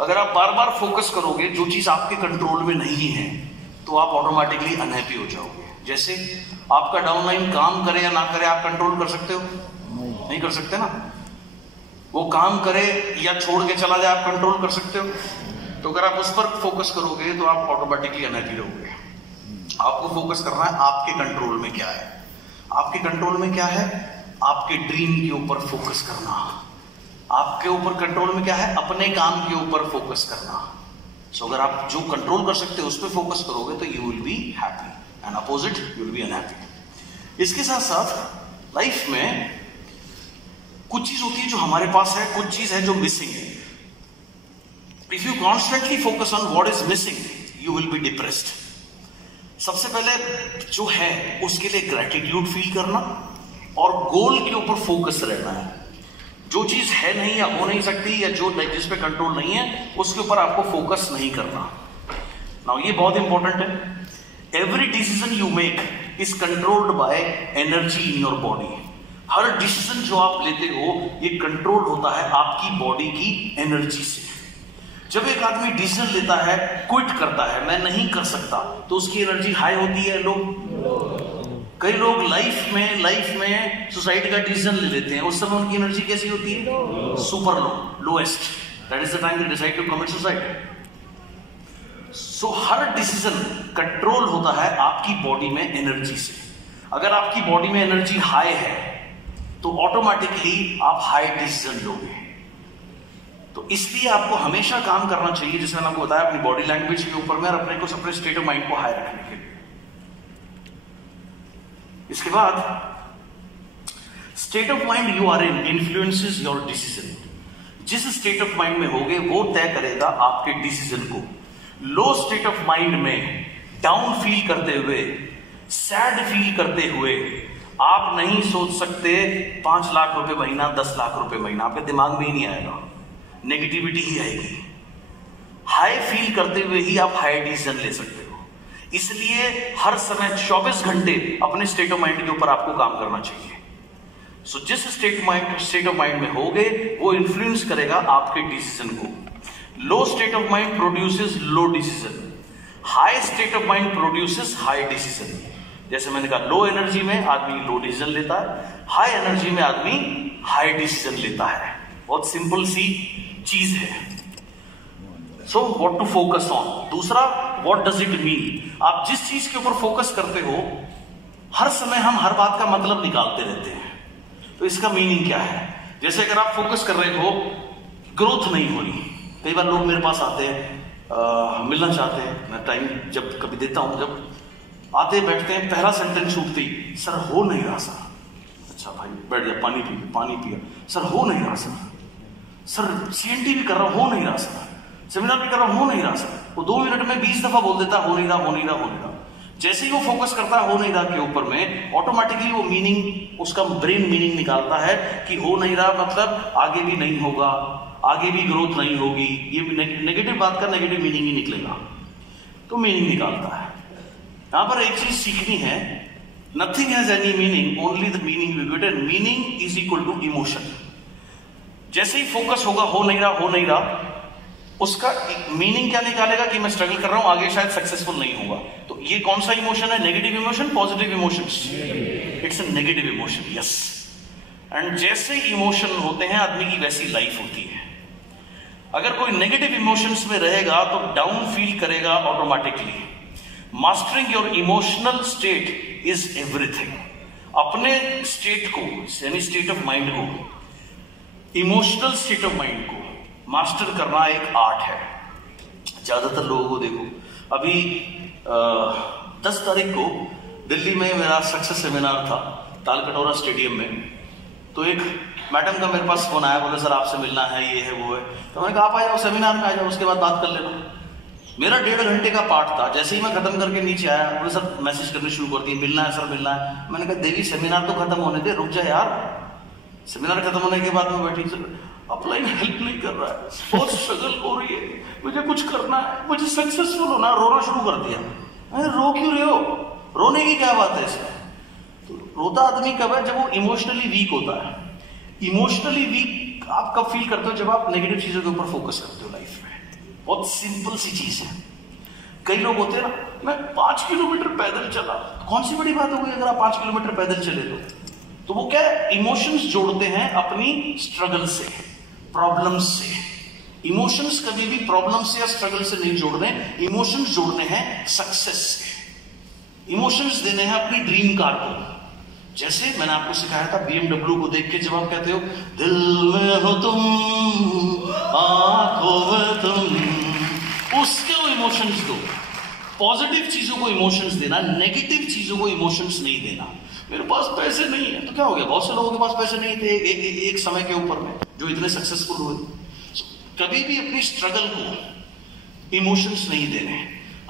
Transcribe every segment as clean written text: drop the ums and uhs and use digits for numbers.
अगर आप बार बार फोकस करोगे जो चीज आपके कंट्रोल में नहीं है तो आप ऑटोमेटिकली अनहैप्पी हो जाओगे। जैसे आपका डाउनलाइन काम करे या ना करे आप कंट्रोल कर सकते हो? नहीं कर सकते ना। वो काम करे या छोड़ के चला जाए आप कंट्रोल कर सकते हो? तो अगर आप उस पर फोकस करोगे तो आप ऑटोमेटिकली अनहैप्पी रहोगे। आपको फोकस करना है आपके कंट्रोल में क्या है। आपके कंट्रोल में क्या है? आपके ड्रीम के ऊपर फोकस करना। आपके ऊपर कंट्रोल में क्या है? अपने काम के ऊपर फोकस करना। सो अगर आप जो कंट्रोल कर सकते हो उस पर फोकस करोगे तो you will be happy and opposite you will be unhappy. इसके साथ साथ लाइफ में कुछ चीज होती है जो हमारे पास है, कुछ चीज है जो मिसिंग है। If you constantly focus on what is missing you will be depressed. सबसे पहले जो है उसके लिए ग्रेटिट्यूड फील करना और गोल के ऊपर फोकस रहना है। जो चीज है नहीं या हो नहीं सकती या जो जिस पे कंट्रोल नहीं है उसके ऊपर आपको फोकस नहीं करना। नाउ ये बहुत इंपॉर्टेंट है। Every decision you make is controlled by energy in your body. Her decision जो आप लेते हो ये कंट्रोल होता है आपकी बॉडी की एनर्जी से। जब एक आदमी डिसीजन लेता है, क्विट करता है, मैं नहीं कर सकता, तो उसकी एनर्जी हाई होती है, लो। कई लोग लाइफ में सुसाइड का डिसीजन ले लेते हैं, उस समय उनकी एनर्जी कैसी होती है? Super low, lowest. That is the time they decide to commit suicide. So हर डिसीजन कंट्रोल होता है आपकी बॉडी में एनर्जी से। अगर आपकी बॉडी में एनर्जी हाई है तो ऑटोमेटिकली आप हाई डिसीजन लोगे। तो इसलिए आपको हमेशा काम करना चाहिए, जैसे मैंने आपको बताया, अपनी बॉडी लैंग्वेज के ऊपर में और अपने स्टेट ऑफ माइंड को हाई रखने के लिए। इसके बाद state of mind you are in influences your decision. जिस स्टेट ऑफ माइंड में होगे वो तय करेगा आपके डिसीजन को। लो स्टेट ऑफ माइंड में डाउन फील करते हुए, सैड फील करते हुए आप नहीं सोच सकते 5 लाख रुपए महीना, 10 लाख रुपए महीना, आपके दिमाग में ही नहीं आएगा, नेगेटिविटी ही आएगी। हाई फील करते हुए ही आप हाई डिसीजन ले सकते हो। इसलिए हर समय 24 घंटे अपने स्टेट ऑफ माइंड के ऊपर आपको काम करना चाहिए। सो जिस स्टेट ऑफ माइंड में होगे वो इन्फ्लुएंस करेगा आपके डिसीजन को। Low state of mind produces low decision, high state of mind produces high decision. जैसे मैंने कहा, लो एनर्जी में आदमी लो डिसीजन लेता है, हाई एनर्जी में आदमी हाई डिसीजन लेता है। बहुत सिंपल सी चीज है। So what to focus on. दूसरा, व्हाट डज इट मीन। आप जिस चीज के ऊपर फोकस करते हो, हर समय हम हर बात का मतलब निकालते रहते हैं, तो इसका मीनिंग क्या है। जैसे अगर आप फोकस कर रहे हो ग्रोथ नहीं हो रही, कई बार लोग मेरे पास आते हैं, मिलना चाहते हैं, मैं टाइम जब कभी देता हूं, जब आते बैठते हैं, पहला सेंटेंस छूटती, सर हो नहीं रहा सर। अच्छा भाई बैठ जा, पानी पिया। सर हो नहीं रहा सर CNT भी कर रहा हूं, हो नहीं रहा सर, सेमिनार भी कर रहा हूं, हो नहीं रहा सर। वो 2 मिनट में 20 दफा बोल देता हो नहीं रहा। जैसे ही वो फोकस करता है हो नहीं रहा के ऊपर में, ऑटोमेटिकली वो मीनिंग, उसका ब्रेन मीनिंग निकालता है कि हो नहीं रहा मतलब आगे भी नहीं होगा, आगे भी ग्रोथ नहीं होगी। ये नेगेटिव बात का नेगेटिव मीनिंग ही निकलेगा, तो मीनिंग निकालता है। यहां पर एक चीज सीखनी है, nothing has any meaning, only the meaning you get, and meaning is equal to emotion. जैसे ही फोकस होगा हो नहीं रहा, उसका मीनिंग क्या निकालेगा कि मैं स्ट्रगल कर रहा हूं, आगे शायद सक्सेसफुल नहीं होगा। तो ये कौन सा इमोशन है? Negative emotion, positive emotion? It's a negative emotion, yes. And जैसे इमोशन होते हैं आदमी की वैसी लाइफ होती है। अगर कोई नेगेटिव इमोशंस में रहेगा तो डाउन फील करेगा automatically. Mastering your emotional state is everything. अपने स्टेट को, यानी स्टेट ऑफ माइंड को, इमोशनल स्टेट ऑफ माइंड को मास्टर करना एक आर्ट है। ज्यादातर लोगों को देखो, अभी 10 तारीख को दिल्ली में मेरा सक्सेस सेमिनार था तालकटोरा स्टेडियम में। तो एक मैडम का मेरे पास फोन आया, बोले सर आपसे मिलना है, ये है वो है। तो मैंने कहा आप आ जाओ, सेमिनार में आ जाओ, उसके बाद बात कर लेना। मेरा 1.5 घंटे का पार्ट था। जैसे ही मैं खत्म करके नीचे आया, बोले सर मैसेज करने शुरू कर दिए, मिलना है सर मिलना है। मैंने कहा देवी सेमिनार तो खत्म होने दे, रुक जा यार। सेमिनार खत्म होने के बाद मैं बैठी, सर अपलाइन हेल्प नहीं कर रहा है, बहुत स्ट्रगल हो रही है, मुझे कुछ करना है, मुझे सक्सेसफुल होना। रोना शुरू कर दिया। अरे रो क्यों रहे हो, रोने की क्या बात है इसमें? तो रोता आदमी कब है? जब वो इमोशनली वीक होता है। इमोशनली वीक आप कब फील करते हो? जब आप नेगेटिव चीजों के ऊपर फोकस करते हो लाइफ में। बहुत सिंपल सी चीज है। कई लोग होते हैं ना, मैं 5 किलोमीटर पैदल चला, कौन सी बड़ी बात हो गई अगर आप 5 किलोमीटर पैदल चले तो वो क्या है, इमोशंस जोड़ते हैं अपनी स्ट्रगल से, प्रॉब्लम से। इमोशंस कभी भी प्रॉब्लम से या स्ट्रगल से नहीं जोड़ने, इमोशंस जोड़ने हैं सक्सेस से। इमोशंस देने हैं अपनी ड्रीम कार को। जैसे मैंने आपको सिखाया था, BMW को देख के जब आप कहते हो दिल में हो तुम, आंखों में तुम, उसके इमोशंस दो। पॉजिटिव चीजों को इमोशंस देना, नेगेटिव चीजों को इमोशंस नहीं देना। मेरे पास पैसे नहीं है तो क्या हो गया, बहुत से लोगों के पास पैसे नहीं थे एक समय के ऊपर में जो इतने सक्सेसफुल हुए। कभी भी अपनी स्ट्रगल को इमोशंस नहीं देने,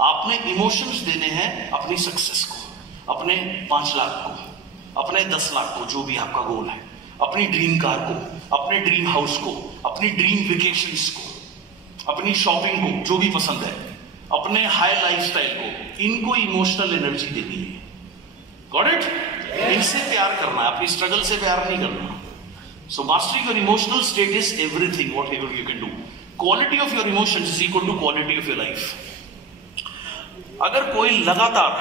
आपने इमोशंस देने हैं अपनी सक्सेस को, अपने 5 लाख को, अपने 10 लाख को, जो भी आपका गोल है, अपनी ड्रीम कार को, अपने ड्रीम हाउस को, अपनी ड्रीम वेकेशंस को, अपनी शॉपिंग को, जो भी पसंद है, अपने हाई लाइफस्टाइल को, इनको इमोशनल एनर्जी देनी है। Got it? इनसे प्यार करना है, अपनी स्ट्रगल से प्यार नहीं करना। So mastering your emotional state is everything whatever you can do. Quality of your emotions is equal to quality of your life. अगर कोई लगातार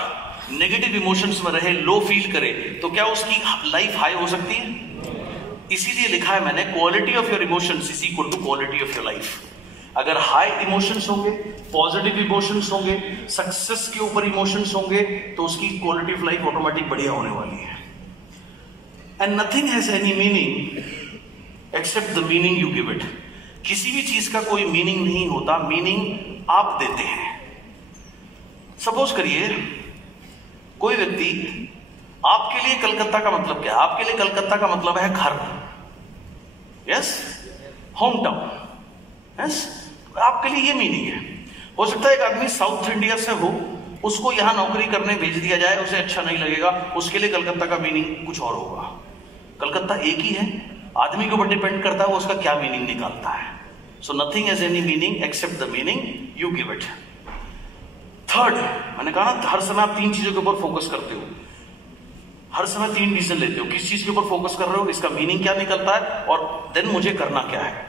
नेगेटिव इमोशंस में रहे, लो फील करे, तो क्या उसकी लाइफ हाई हो सकती है? इसीलिए लिखा है मैंने, quality of your emotions is equal to quality of your life. अगर हाई इमोशंस होंगे, पॉजिटिव इमोशंस होंगे, सक्सेस के ऊपर इमोशंस होंगे, तो उसकी क्वालिटी ऑफ लाइफ ऑटोमेटिक बढ़िया होने वाली है। And nothing has any meaning except the meaning you give it. किसी भी चीज का कोई मीनिंग नहीं होता, मीनिंग आप देते हैं। सपोज करिए कोई व्यक्ति, आपके लिए कलकत्ता का मतलब क्या है? आपके लिए कलकत्ता का मतलब है घर, यस, होम टाउन, यस, आपके लिए ये मीनिंग है। हो सकता है एक आदमी साउथ इंडिया से हो, उसको यहां नौकरी करने भेज दिया जाए, उसे अच्छा नहीं लगेगा, उसके लिए कलकत्ता का मीनिंग कुछ और होगा। कलकत्ता एक ही है, आदमी के ऊपर डिपेंड करता है वो उसका क्या मीनिंग निकालता है। So nothing has any meaning except the meaning you give it. Third, मैंने कहा ना, हर समय आप 3 चीजों के ऊपर फोकस करते हो, हर समय 3 डिसीजन लेते हो। किस चीज के ऊपर फोकस कर रहे हो, इसका मीनिंग क्या निकलता है, और देन मुझे करना क्या है।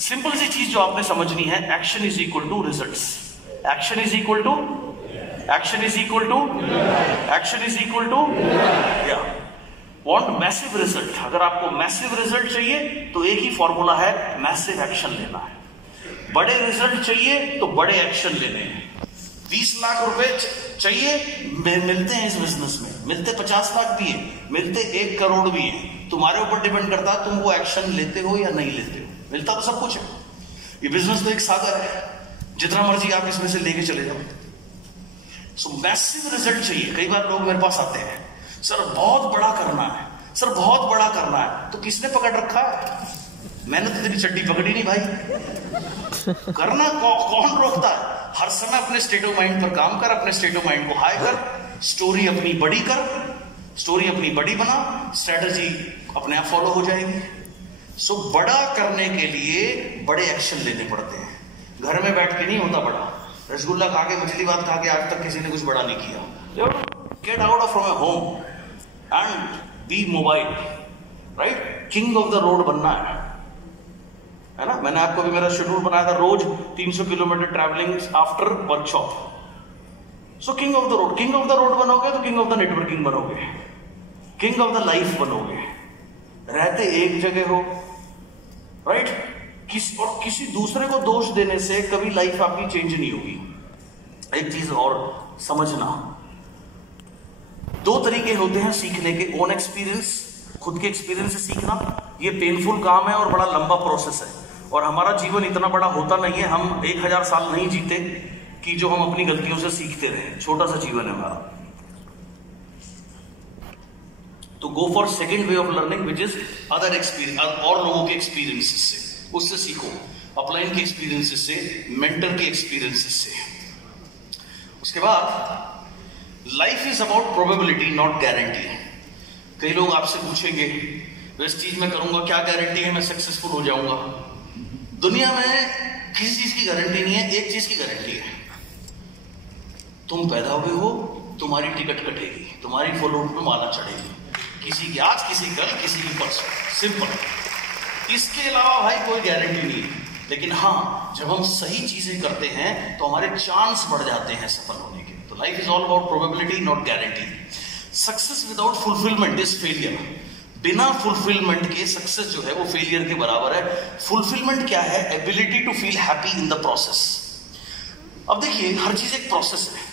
सिंपल सी चीज जो आपने समझनी है, action is equal to results. Action is equal to, action is equal to, action is equal to, या वांट मैसिव रिजल्ट। अगर आपको मैसिव रिजल्ट चाहिए तो एक ही फॉर्मूला है, मैसिव एक्शन लेना है। बड़े रिजल्ट चाहिए तो बड़े एक्शन लेने हैं। 20 लाख रुपए चाहिए, मिलते हैं इस बिजनेस में, मिलते 50 लाख भी है, मिलते 1 करोड़ भी है, तुम्हारे ऊपर डिपेंड करता है तुम वो एक्शन लेते हो या नहीं लेते हो। मिलता तो सब कुछ है, ये बिजनेस तो एक सागर है, जितना मर्जी आप इसमें से लेके चले जाओ। सो मैसिव रिजल्ट चाहिए। कई बार लोग मेरे पास आते हैं, सर बहुत बड़ा करना है, सर बहुत बड़ा करना है। तो किसने पकड़ रखा है? मैंने तो तेरी चड्डी पकड़ी नहीं भाई। करना कौन रोकता है? हर समय अपने स्टेट ऑफ माइंड पर काम कर, अपने स्टेट ऑफ माइंड को हाई कर, स्टोरी अपनी बड़ी कर, स्टोरी अपनी बड़ी बना, स्ट्रेटजी अपने आप फॉलो हो जाएगी। सो बड़ा करने के लिए बड़े एक्शन लेने पड़ते हैं। घर में बैठ के नहीं होता बड़ा। रसगुल्ला खा के, मछली भात खा के आज तक किसी ने कुछ बड़ा नहीं किया। Get out from a home and be mobile, right? King of the road बनना है ना? मैंने आपको भी मेरा शेड्यूल बनाया था, रोज 300 kilometre travelling after workshop. So king of the road, king of the road बनोगे तो किंग ऑफ द नेटवर्किंग बनोगे, किंग ऑफ द लाइफ बनोगे। रहते एक जगह हो, राइट? किसी दूसरे को दोष देने से कभी लाइफ आपकी चेंज नहीं होगी। एक चीज और समझना, 2 तरीके होते हैं सीखने के। ओन एक्सपीरियंस, खुद के एक्सपीरियंस से सीखना, ये पेनफुल काम है और बड़ा लंबा प्रोसेस है, और हमारा जीवन इतना बड़ा होता नहीं है, हम 1000 साल नहीं जीते कि जो हम अपनी गलतियों से सीखते रहे। छोटा सा जीवन है हमारा। तो go for second way of learning which is other experience, और लोगों के एक्सपीरियंसेस से, उससे सीखो। अपलाइन के एक्सपीरियंसेस से, मेंटर के एक्सपीरियंसेस से। उसके बाद life is about probability not guarantee. कई लोग आपसे पूछेंगे, इस चीज में करूंगा, क्या गारंटी है मैं सक्सेसफुल हो जाऊंगा? दुनिया में किसी चीज की गारंटी नहीं है, एक चीज की गारंटी है, तुम पैदा हुए हो, तुम्हारी टिकट कटेगी, तुम्हारी फॉलोट में माला चढ़ेगी, किसी की आज, किसी कल, किसी की परसों। सिंपल। इसके अलावा भाई कोई गारंटी नहीं है। लेकिन हाँ, जब हम सही चीजें करते हैं तो हमारे चांस बढ़ जाते हैं सफल होने के। तो life is all about probability, not guarantee. Success without fulfilment is failure. बिना फुलफिलमेंट के सक्सेस जो है वो फेलियर के बराबर है। फुलफिलमेंट क्या है? Ability to feel happy in the process. अब देखिए, हर चीज एक प्रोसेस है।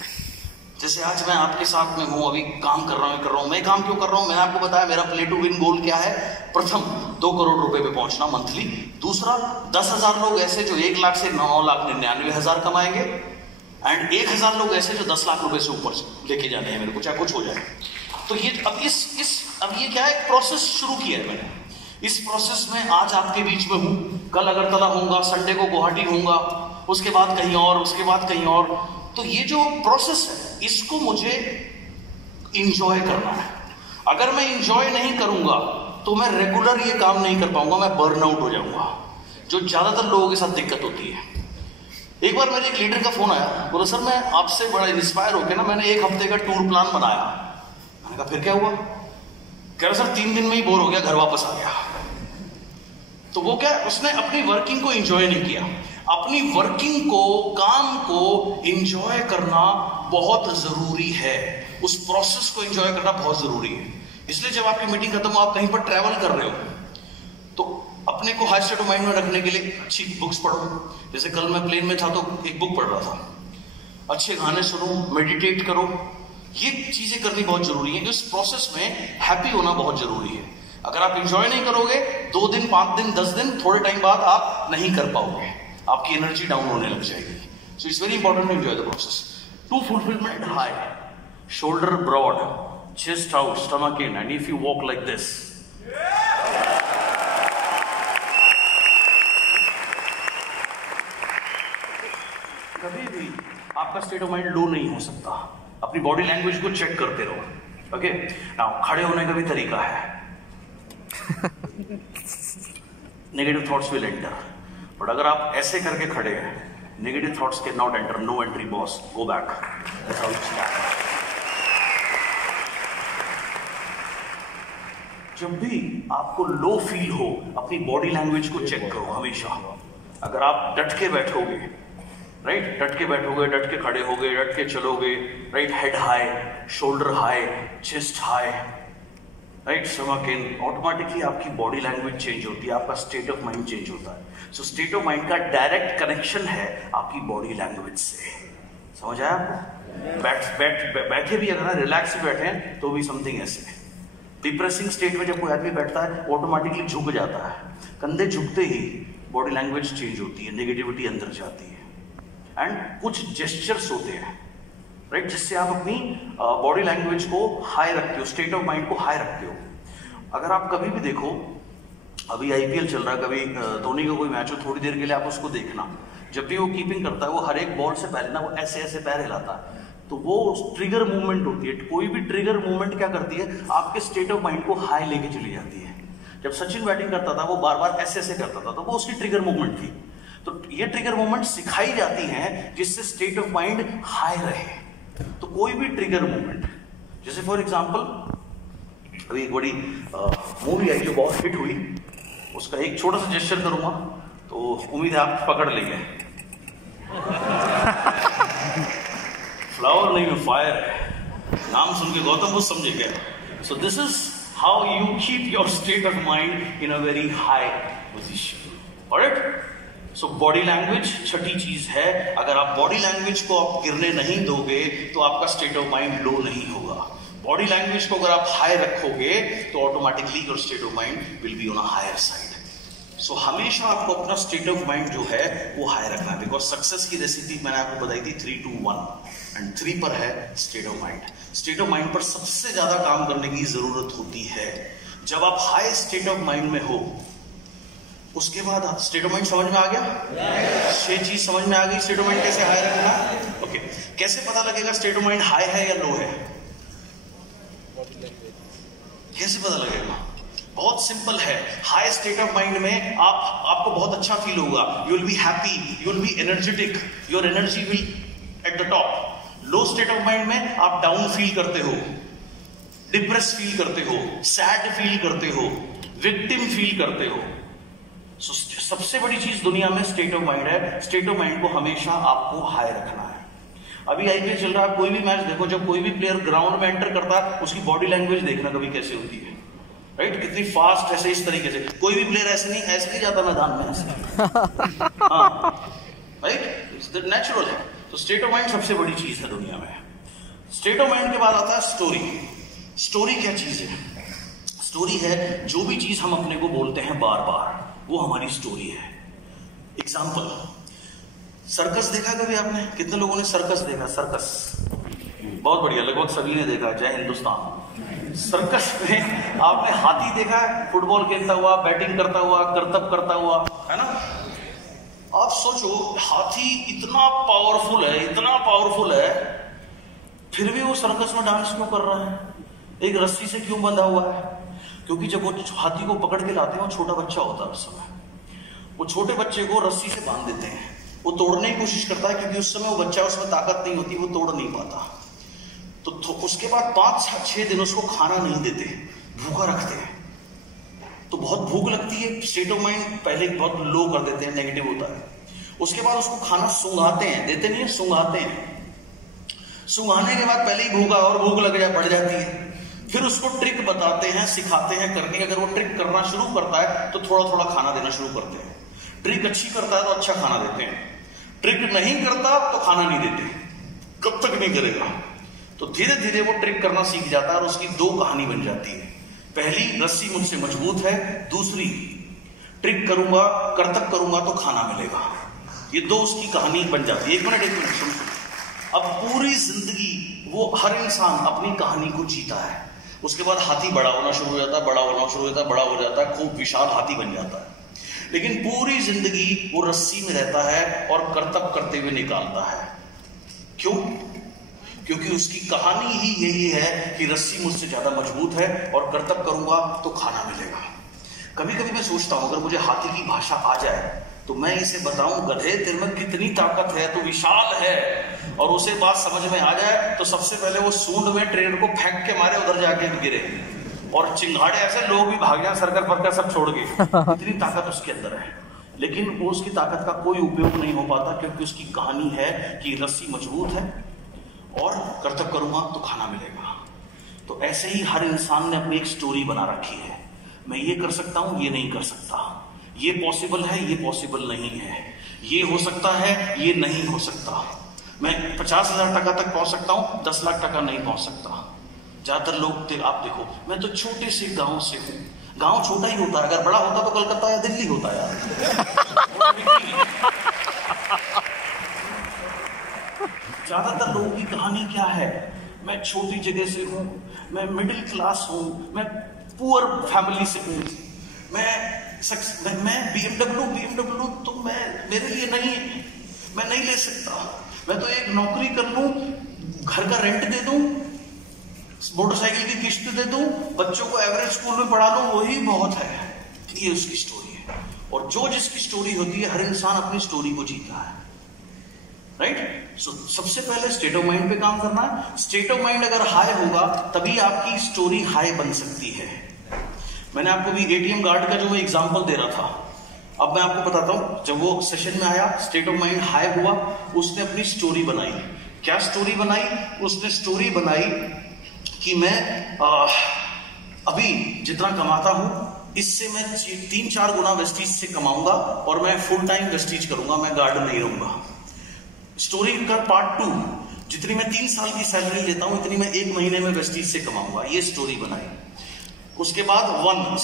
जैसे आज मैं आपके साथ में हूं, अभी काम कर रहा हूं। मैं काम क्यों कर रहा हूं? मैंने आपको बताया मेरा प्ले टू विन गोल क्या है। प्रथम 2 करोड़ रुपए पे पहुंचना मंथली। दूसरा 10,000 लोग ऐसे जो 1 लाख से 9,99,000 कमाएंगे, एंड 1,000 लोग ऐसे जो 10 लाख रुपए से ऊपर लेके जाने हैं मेरे को, चाहे कुछ हो जाए। तो ये अब ये क्या है? एक प्रोसेस शुरू किया है मैंने। इस प्रोसेस में आज आपके बीच में हूं, कल अगरतला होऊंगा, संडे को गुवाहाटी होऊंगा, उसके बाद कहीं और, उसके बाद कहीं और। तो ये जो प्रोसेस है, इसको मुझे इंजॉय करना है। अगर मैं इंजॉय नहीं करूंगा तो मैं रेगुलर ये काम नहीं कर पाऊंगा, मैं बर्नआउट हो जाऊंगा, जो ज्यादातर लोगों के साथ दिक्कत होती है। एक बार मेरे एक लीडर का फोन आया, बोला सर मैं आपसे बड़ा इंस्पायर होकर ना मैंने 1 हफ्ते का टूर प्लान बनाया। मैंने कहा फिर क्या हुआ? कह रहा सर 3 दिन में ही बोर हो गया, घर वापस आ गया। तो वो क्या, उसने अपनी वर्किंग को एंजॉय नहीं किया। अपनी वर्किंग को, काम को एंजॉय करना बहुत जरूरी है। उस प्रोसेस को एंजॉय करना बहुत जरूरी है। इसलिए जब आपकी मीटिंग खत्म हो, आप कहीं पर ट्रैवल कर रहे हो, तो अपने को हाई स्टेट ऑफ माइंड में रखने के लिए अच्छी बुक्स पढ़ो। जैसे कल मैं प्लेन में था तो एक बुक पढ़ रहा था, अच्छे गाने सुनो, मेडिटेट करो। ये चीजें करनी बहुत जरूरी है। इस प्रोसेस में हैप्पी होना बहुत जरूरी है। अगर आप एंजॉय नहीं करोगे, 2 दिन, 5 दिन, 10 दिन, थोड़े टाइम बाद आप नहीं कर पाओगे, आपकी एनर्जी डाउन होने लग जाएगी। So it's very important to enjoy the process. To fulfilment high, shoulder broad, chest out, stomach in, and if you walk like this, कभी भी आपका स्टेट ऑफ माइंड लो नहीं हो सकता। अपनी बॉडी लैंग्वेज को चेक करते रहो। ओके, नाउ खड़े होने का भी तरीका है। Negative thoughts will enter, but अगर आप ऐसे करके खड़े हैं, negative thoughts can not enter. No entry boss, go back. That's how it's start. जब भी आपको लो फील हो, अपनी बॉडी लैंग्वेज को चेक करो हमेशा। अगर आप डट के बैठोगे, राइट, डट के बैठोगे, डट के खड़े होगे, डट के चलोगे, right, head high, shoulder high, chest high, right, stomach इन, ऑटोमेटिकली आपकी बॉडी लैंग्वेज चेंज होती है, आपका स्टेट ऑफ माइंड चेंज होता है। सो स्टेट ऑफ माइंड का डायरेक्ट कनेक्शन है आपकी बॉडी लैंग्वेज से। समझ आया आपको? बैठे भी अगर रिलैक्स भी बैठे हैं तो भी समथिंग ऐसे। डिप्रेसिंग स्टेट में जब कोई आदमी बैठता है, ऑटोमेटिकली झुक जाता है। कंधे झुकते ही बॉडी लैंग्वेज चेंज होती है, नेगेटिविटी अंदर जाती है। एंड कुछ जेस्चर्स होते हैं, राइट, जिससे आप अपनी बॉडी लैंग्वेज को हाई रखते हो, स्टेट ऑफ माइंड को हाई रखते हो। अगर आप कभी भी देखो, अभी आईपीएल चल रहा है, कभी धोनी का कोई मैच हो, थोड़ी देर के लिए आप उसको देखना, जब भी वो कीपिंग करता है, वो हर एक बॉल से पहले ना वो ऐसे ऐसे पैर हिलाता है, तो वो ट्रिगर मूवमेंट होती है। कोई भी ट्रिगर मूवमेंट क्या करती है, आपके स्टेट ऑफ माइंड को हाई लेके चली जाती है। जब सचिन बैटिंग करता था, वो बार बार ऐसे ऐसे करता था, तो वो उसकी ट्रिगर मूवमेंट थी। तो ये ट्रिगर मूवमेंट सिखाई जाती हैं जिससे स्टेट ऑफ माइंड हाई रहे। तो कोई भी ट्रिगर मूवमेंट, जैसे फॉर एग्जांपल अभी एक बड़ी मूवी आई जो बहुत हिट हुई, उसका एक छोटा सा जेस्चर करूंगा, तो उम्मीद है आप पकड़ लेंगे। फ्लावर नहीं, फायर है। नाम सुन के गौतम बुद्ध समझे गए। So this is how you keep your state of mind in a very high position. Alright, so body language छठी चीज है। अगर आप बॉडी लैंग्वेज को आप गिरने नहीं दोगे तो आपका स्टेट ऑफ माइंड लो नहीं होगा। बॉडी लैंग्वेज को अगर आप हाई रखोगे तो automatically your state of mind will be on a higher side. So हमेशा आपको अपना स्टेट ऑफ माइंड जो है वो हाई रखना है, बिकॉज सक्सेस की रेसिपी मैंने आपको बताई थी 3, 2, 1 एंड 3 पर है state of mind. State of mind पर सबसे ज्यादा काम करने की जरूरत होती है। जब आप हाई स्टेट ऑफ माइंड में हो, उसके बाद आप स्टेट ऑफ माइंड समझ में आ गया? 6 चीज समझ में आ गई। स्टेट ऑफ माइंड कैसे हाई रखना। ओके, कैसे पता लगेगा स्टेट ऑफ माइंड हाई है या लो है? कैसे पता लगेगा? बहुत सिंपल है। हाई स्टेट ऑफ माइंड में आपको बहुत अच्छा फील होगा, you will be happy, you will be energetic, your energy will at the top. Low state of mind में आप डाउन फील करते हो, डिप्रेस फील करते हो, सैड फील करते हो, विक्टिम फील करते हो। सबसे बड़ी चीज दुनिया में स्टेट ऑफ माइंड है। स्टेट ऑफ माइंड को हमेशा आपको हाई रखना है। अभी आईपीएल चल रहा है, कोई भी मैच देखो, जब कोई भी प्लेयर ग्राउंड में एंटर करता है उसकी बॉडी लैंग्वेज देखना कभी कैसे होती है, राइट? कितनी फास्ट, ऐसे इस तरीके से। कोई भी प्लेयर ऐसे नहीं जाता मैदान में ऐसे, राइट? इट्स नेचुरल है। तो स्टेट ऑफ माइंड सबसे बड़ी चीज है दुनिया में। स्टेट ऑफ माइंड के बाद आता है स्टोरी। स्टोरी क्या चीज है? स्टोरी है जो भी चीज हम अपने को बोलते हैं बार बार, वो हमारी स्टोरी है। एग्जाम्पल, सर्कस देखा कभी आपने? कितने लोगों ने सर्कस देखा? सर्कस बहुत बढ़िया, लगभग सभी ने देखा। जय हिंदुस्तान। सर्कस में आपने हाथी देखा है, फुटबॉल खेलता हुआ, बैटिंग करता हुआ, करतब करता हुआ, है ना? आप सोचो, हाथी इतना पावरफुल है, इतना पावरफुल है, फिर भी वो सर्कस में डांस क्यों कर रहा है? एक रस्सी से क्यों बंधा हुआ है? क्योंकि जब वो हाथी को पकड़ के लाते हैं, वो छोटा बच्चा होता है उस समय, वो छोटे बच्चे को रस्सी से बांध देते हैं। वो तोड़ने की कोशिश करता है क्योंकि उस समय वो बच्चा, उसमें ताकत नहीं होती, वो तोड़ नहीं पाता। तो उसके बाद 5-6 दिन उसको खाना नहीं देते, भूखा रखते हैं। तो बहुत भूख लगती है, स्टेट ऑफ माइंड पहले बहुत लो कर देते हैं, नेगेटिव होता है। उसके बाद उसको खाना सूंघाते हैं, देते नहीं है, सूंघाते हैं। सूंघाने के बाद पहले ही भूखा और भूख लग जाए, बढ़ जाती है। फिर उसको ट्रिक बताते हैं, सिखाते हैं करने की। अगर वो ट्रिक करना शुरू करता है तो थोड़ा थोड़ा खाना देना शुरू करते हैं। ट्रिक अच्छी करता है तो अच्छा खाना देते हैं, ट्रिक नहीं करता तो खाना नहीं देते। कब तक नहीं करेगा? तो धीरे धीरे वो ट्रिक करना सीख जाता है और उसकी 2 कहानी बन जाती है। पहली, रस्सी मुझसे मजबूत है। दूसरी, ट्रिक करूंगा, करतब करूंगा तो खाना मिलेगा। ये 2 उसकी कहानी बन जाती है। एक मिनट सुन। अब पूरी जिंदगी वो हर इंसान अपनी कहानी को जीता है। उसके बाद हाथी बड़ा होना शुरू हो जाता है, बड़ा होना शुरू हो जाता है, बड़ा हो जाता है, खूब विशाल हाथी बन जाता है। लेकिन पूरी जिंदगी वो रस्सी में रहता है और करतब करते हुए निकालता है। क्यों? क्योंकि उसकी कहानी ही यही है कि रस्सी मुझसे ज्यादा मजबूत है और करतब करूंगा तो खाना मिलेगा। कभी कभी मैं सोचता हूं, अगर मुझे हाथी की भाषा आ जाए तो मैं इसे बताऊं, गधे तेरे में कितनी ताकत है, तो विशाल है, और उसे बात समझ में आ जाए तो सबसे पहले वो सूंड में ट्रेन को फेंक के मारे, उधर जाके गिरे, और चिंगाड़े ऐसे लोग भी भाग जाए सर्कल फरकल सब छोड़ के। इतनी ताकत उसके अंदर है, लेकिन वो उसकी ताकत का कोई उपयोग नहीं हो पाता, क्योंकि उसकी कहानी है कि रस्सी मजबूत है और करतब करूंगा तो खाना मिलेगा। तो ऐसे ही हर इंसान ने अपनी एक स्टोरी बना रखी है। मैं ये कर सकता हूं, ये नहीं कर सकता, ये पॉसिबल है, ये पॉसिबल नहीं है, ये हो सकता है, ये नहीं हो सकता। मैं 50,000 टका तक पहुंच सकता हूं, 10 लाख टका नहीं पहुंच सकता। ज्यादातर लोग आप देखो, मैं तो छोटे से गांव से हूं। गांव छोटा ही होता है, अगर बड़ा होता तो कलकत्ता या दिल्ली होता यार। ज्यादातर लोगों की कहानी क्या है? मैं छोटी जगह से हूं, मैं मिडिल क्लास हूं, मैं पुअर फैमिली से हूं, मैं BMW तो मेरे लिए नहीं है, मैं नहीं ले सकता। मैं तो एक नौकरी कर लूं, घर का रेंट दे दूं, मोटरसाइकिल की किस्त दे दूं, बच्चों को एवरेज स्कूल में पढ़ा दूं, वही बहुत है। ये उसकी स्टोरी है। और जो जिसकी स्टोरी होती है, हर इंसान अपनी स्टोरी को जीता है, राइट? सो सबसे पहले स्टेट ऑफ माइंड पे काम करना है। स्टेट ऑफ माइंड अगर हाई होगा तभी आपकी स्टोरी हाई बन सकती है। मैंने आपको भी ATM गार्ड का जो एग्जांपल दे रहा था, अब मैं आपको बताता हूं। जब वो सेशन में आया, स्टेट ऑफ माइंड हाई हुआ, उसने अपनी स्टोरी बनाई। क्या स्टोरी बनाई? उसने स्टोरी बनाई कि मैं अभी जितना कमाता हूं, इससे मैं 3-4 गुना वेस्टीज से कमाऊंगा और मैं फुल टाइम वेस्टीज करूंगा, मैं गार्ड नहीं रहूंगा। स्टोरी का पार्ट 2, जितनी मैं 3 साल की सैलरी लेता हूं, इतनी मैं 1 महीने में वेस्टीज से कमाऊंगा। ये स्टोरी बनाई। उसके बाद 1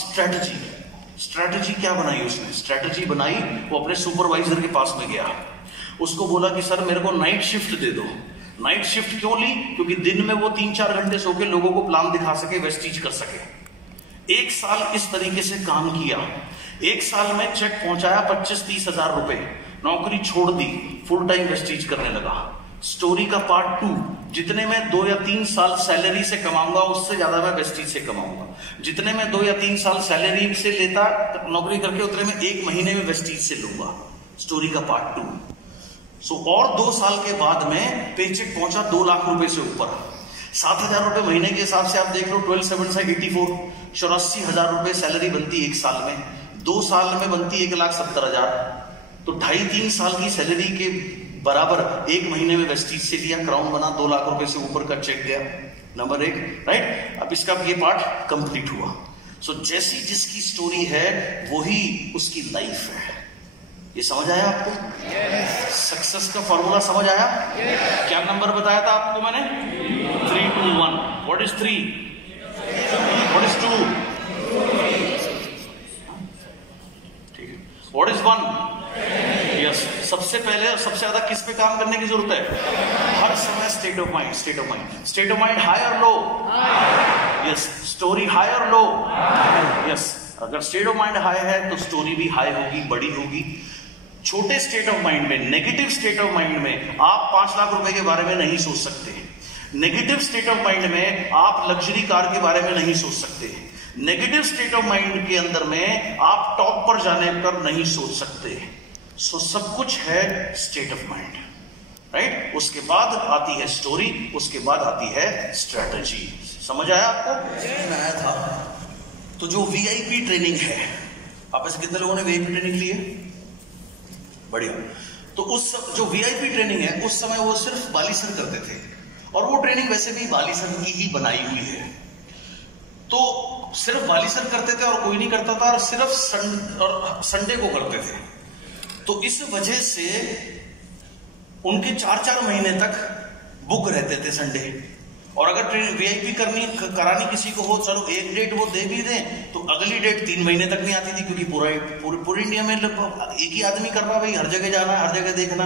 स्ट्रैटेजी क्या बनाई उसने? स्ट्रैटेजी बनाई, वो अपने सुपरवाइजर के पास में गया, उसको बोला कि सर मेरे को नाइट शिफ्ट दे दो। नाइट शिफ्ट क्यों ली? क्योंकि दिन में वो 3-4 घंटे सो के लोगों को प्लान दिखा सके, वेस्टीज कर सके। 1 साल इस तरीके से काम किया। 1 साल में चेक पहुंचाया 25-30 हजार रुपए, नौकरी छोड़ दी, फुल टाइम वेस्टीज करने लगा। स्टोरी का पार्ट 2, जितने में 2 या 3 साल सैलरी से कमाऊंगा, उससे ज्यादा मैं वेस्टीज से कमाऊंगा। जितने में 2 या 3 साल सैलरी से लेता नौकरी करके, उतने में 1 महीने में वेस्टीज से लूंगा। स्टोरी का पार्ट 2। सो और 2 साल के बाद में पेचेक पहुंचा 2 लाख रुपए से ऊपर। 7,000 रुपए महीने के हिसाब से आप देख लो, 12/7 से 84, 84,000 रुपए सैलरी बनती 1 साल में। 2 साल में बनती 1,70,000, तो 2.5-3 साल की सैलरी के बराबर 1 महीने में वेस्टीज से लिया, क्राउन बना, 2 लाख रुपए से ऊपर का चेक गया, नंबर 1, राइट। अब इसका ये पार्ट कंप्लीट हुआ। सो जैसी जिसकी स्टोरी है वही उसकी लाइफ है। ये समझ आया आपको? सक्सेस का फॉर्मूला समझ आया? क्या नंबर बताया था आपको मैंने? 3, 2, 1। What is 3? What is 2? ठीक है। What is 1? यस। सबसे पहले और सबसे ज्यादा किस पे काम करने की जरूरत है? हर समय state of mind, state of mind, state of mind high और लो? यस। स्टोरी हाई और लो? यस। अगर स्टेट ऑफ माइंड हाई है तो स्टोरी भी हाई होगी, बड़ी होगी। छोटे स्टेट ऑफ माइंड में, नेगेटिव स्टेट ऑफ माइंड में आप 5 लाख रुपए के बारे में नहीं सोच सकते। नेगेटिव स्टेट ऑफ माइंड में आप लग्जरी कार के बारे में नहीं सोच सकते। नेगेटिव स्टेट ऑफ माइंड के अंदर में आप टॉप पर जाने पर नहीं सोच सकते। सो सब कुछ है स्टेट ऑफ माइंड, राइट। उसके बाद आती है स्टोरी, उसके बाद आती है स्ट्रेटजी। समझ आया आपको? मैं आया था तो जो वीआईपी ट्रेनिंग है, आप ऐसे कितने लोगों ने वीआईपी ट्रेनिंग ली है? बढ़िया। तो उस जो वीआईपी ट्रेनिंग है उस समय वो सिर्फ बाली सर करते थे, और वो ट्रेनिंग वैसे भी बाली सर की ही बनाई हुई है। तो सिर्फ बाली सर करते थे और कोई नहीं करता था, और सिर्फ संडे को करते थे। तो इस वजह से उनके 4-4 महीने तक बुक रहते थे संडे। और अगर वीआईपी करानी किसी को हो, चलो एक डेट वो दे भी दें तो अगली डेट 3 महीने तक नहीं आती थी, क्योंकि पूरे इंडिया में एक ही आदमी कर रहा, भाई हर जगह जाना, हर जगह देखना।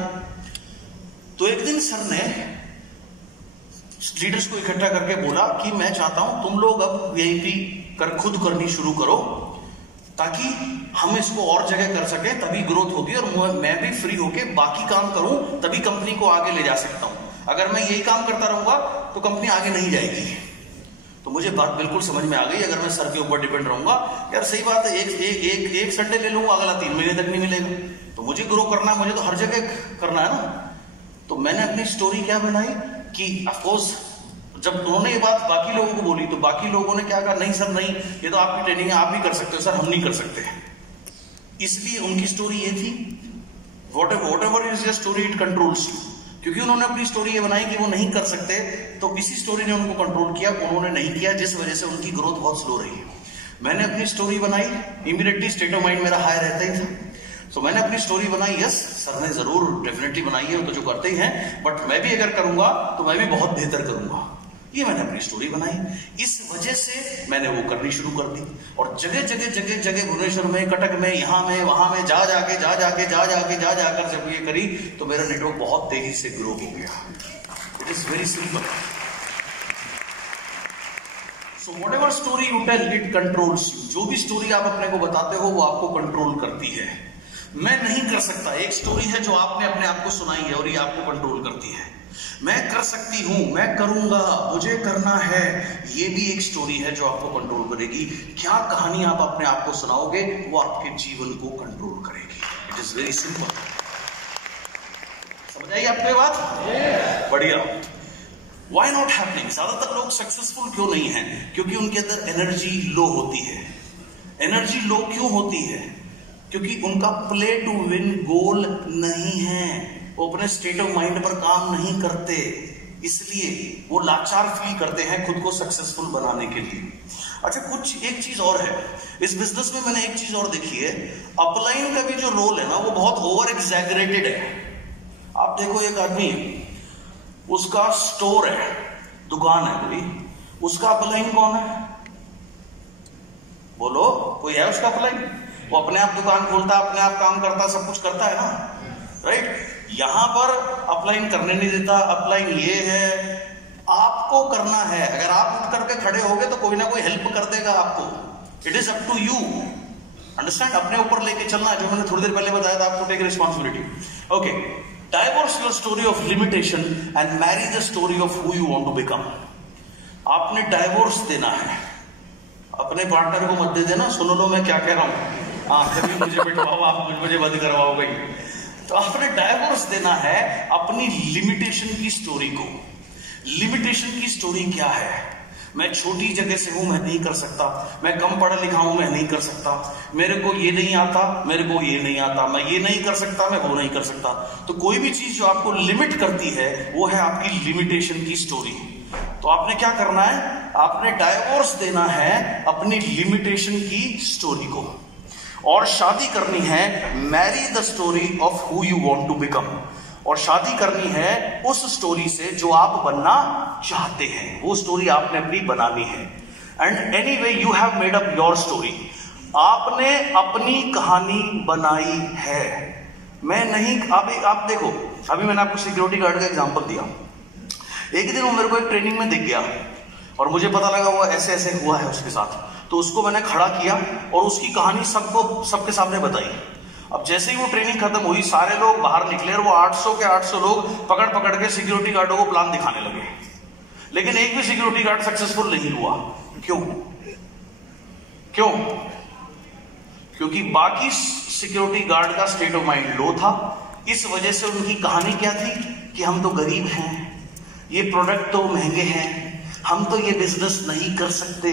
तो एक दिन सर ने लीडर्स को इकट्ठा करके बोला कि मैं चाहता हूं तुम लोग अब वीआईपी खुद करनी शुरू करो, ताकि हम इसको और जगह कर सके, तभी ग्रोथ होगी और मैं भी फ्री होके बाकी काम करूं, तभी कंपनी को आगे ले जा सकता हूं। अगर मैं यही काम करता रहूंगा तो कंपनी आगे नहीं जाएगी। तो मुझे बात बिल्कुल समझ में आ गई। अगर मैं सर के ऊपर डिपेंड रहूंगा, यार सही बात है, एक संडे ले लूंगा, अगला 3 महीने तक नहीं मिलेगा। तो मुझे ग्रो करना, मुझे तो हर जगह करना है ना। तो मैंने अपनी स्टोरी क्या बनाई कि ऑफकोर्स जब उन्होंने ये बात बाकी लोगों को बोली तो बाकी लोगों ने क्या कहा, नहीं सर नहीं, ये तो आपकी ट्रेनिंग है, आप भी कर सकते हो। सर हम नहीं कर सकते। इसलिए उनकी स्टोरी ये थी, what ever is your story it controls you. क्योंकि उन्होंने अपनी स्टोरी ये बनाई कि वो नहीं कर सकते, तो इसी स्टोरी ने उनको कंट्रोल किया, उन्होंने नहीं किया, जिस वजह से उनकी ग्रोथ बहुत स्लो रही। मैंने अपनी स्टोरी बनाई, इमीडिएटली स्टेट ऑफ माइंड मेरा हाई रहता ही था। तो मैंने अपनी स्टोरी बनाई। यस, सर ने जरूर डेफिनेटली बनाई है, तो जो करते ही हैं, बट मैं भी अगर करूंगा तो मैं भी बहुत बेहतर करूंगा। ये मैंने अपनी स्टोरी बनाई। इस वजह से मैंने वो करनी शुरू कर दी, और जगह जगह भुवनेश्वर में, कटक में, यहां में, वहां में जा जाकर जब ये करी तो मेरा नेटवर्क बहुत तेजी से ग्रो हो गया। It is very simple. So whatever story you tell it controls you. जो भी स्टोरी आप अपने को बताते हो वो आपको कंट्रोल करती है। मैं नहीं कर सकता, एक स्टोरी है जो आपने अपने आप को सुनाई है और ये आपको कंट्रोल करती है। मैं कर सकती हूं, मैं करूंगा, मुझे करना है, ये भी एक स्टोरी है जो आपको कंट्रोल करेगी। क्या कहानी आप अपने आप को सुनाओगे वो आपके जीवन को कंट्रोल करेगी। It is very simple. समझ आई आपको ये बात? बढ़िया। Why not happening? ज्यादातर लोग सक्सेसफुल क्यों नहीं है? क्योंकि उनके अंदर एनर्जी लो होती है। एनर्जी लो क्यों होती है? क्योंकि उनका प्ले टू विन गोल नहीं है। वो अपने स्टेट ऑफ माइंड पर काम नहीं करते, इसलिए वो लाचार फील करते हैं खुद को सक्सेसफुल बनाने के लिए। अच्छा, एक चीज और है इस बिजनेस में, मैंने एक चीज और देखी है। अपलाइन का भी जो रोल है ना, वो बहुत ओवर एग्जैगरेटेड है। आप देखो, एक आदमी, उसका स्टोर है, दुकान है कोई, उसका अपलाइन कौन है? बोलो, कोई है उसका अपलाइन? वो अपने आप दुकान खोलता, अपने आप काम करता, सब कुछ करता है ना, राइट? यहां पर अपलाइन करने नहीं देता। अपलाइन ये है, आपको करना है। अगर आप उठ करके खड़े होगे तो कोई ना कोई हेल्प कर देगा आपको। It is up to you, understand? अपने ऊपर लेके चलना, जो मैंने थोड़ी देर पहले बताया था आपको, take responsibility. Okay, divorce your story of limitation and marry the story of who you want to become. आपने डाइवोर्स देना है, अपने पार्टनर को मत दे देना, सुनो लो मैं क्या कह रहा हूं, कभी मुझे बिठवाओ, आप मुझे बंद करवाओ भाई। तो आपने डाइवोर्स देना है अपनी लिमिटेशन की स्टोरी को। लिमिटेशन की स्टोरी क्या है? मैं छोटी जगह से हूं, मैं नहीं कर सकता, मैं कम पढ़ा लिखा हूं, मैं नहीं कर सकता, मेरे को ये नहीं आता, मेरे को ये नहीं आता, मैं ये नहीं कर सकता, मैं वो नहीं कर सकता। तो कोई भी चीज जो आपको लिमिट करती है वो है आपकी लिमिटेशन की स्टोरी। तो आपने क्या करना है, आपने डाइवोर्स देना है अपनी लिमिटेशन की स्टोरी को, और शादी करनी है marry the story of who you want to become, और शादी करनी है उस स्टोरी से जो आप बनना चाहते हैं, वो स्टोरी आपने अपनी बनानी है। And anyway you have made up your story, आपने अपनी कहानी बनाई है। मैं नहीं, आप देखो, अभी मैंने आपको सिक्योरिटी गार्ड का एग्जांपल दिया। एक दिन वो मेरे को एक ट्रेनिंग में दिख गया और मुझे पता लगा वो ऐसे ऐसे हुआ है उसके साथ, तो उसको मैंने खड़ा किया और उसकी कहानी सबके सामने बताई। अब जैसे ही वो ट्रेनिंग खत्म हुई, सारे लोग बाहर निकले और वो 800 के 800 लोग पकड़ पकड़ के सिक्योरिटी गार्डों को प्लान दिखाने लगे, लेकिन एक भी सिक्योरिटी गार्ड सक्सेसफुल नहीं हुआ। क्यों? क्योंकि बाकी सिक्योरिटी गार्ड का स्टेट ऑफ माइंड लो था। इस वजह से उनकी कहानी क्या थी कि हम तो गरीब हैं, ये प्रोडक्ट तो महंगे हैं, हम तो ये बिजनेस नहीं कर सकते,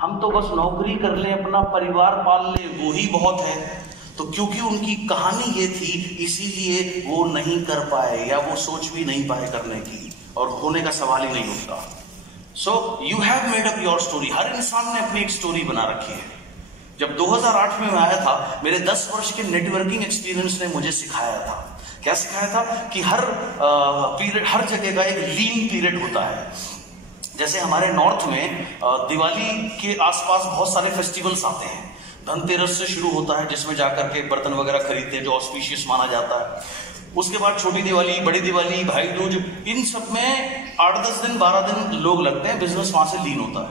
हम तो बस नौकरी कर लें, अपना परिवार पाल लें, वो ही बहुत है। तो क्योंकि उनकी कहानी ये थी, इसीलिए वो नहीं कर पाए, या वो सोच भी नहीं पाए करने की, और होने का सवाल ही नहीं उठता। So you have made up your story. हर इंसान ने अपनी एक स्टोरी बना रखी है। जब 2008 में मैं आया था, मेरे 10 वर्ष के नेटवर्किंग एक्सपीरियंस ने मुझे सिखाया था। क्या सिखाया था कि हर जगह का एक लीन पीरियड होता है। जैसे हमारे नॉर्थ में दिवाली के आसपास बहुत सारे फेस्टिवल्स आते हैं। धनतेरस से शुरू होता है, जिसमें जाकर के बर्तन वगैरह खरीदते हैं जो ऑस्पिशियस माना जाता है। उसके बाद छोटी दिवाली, बड़ी दिवाली, भाई दूज, इन सब में 8-10 दिन 12 दिन लोग लगते हैं, बिजनेस वहां से लीन होता है।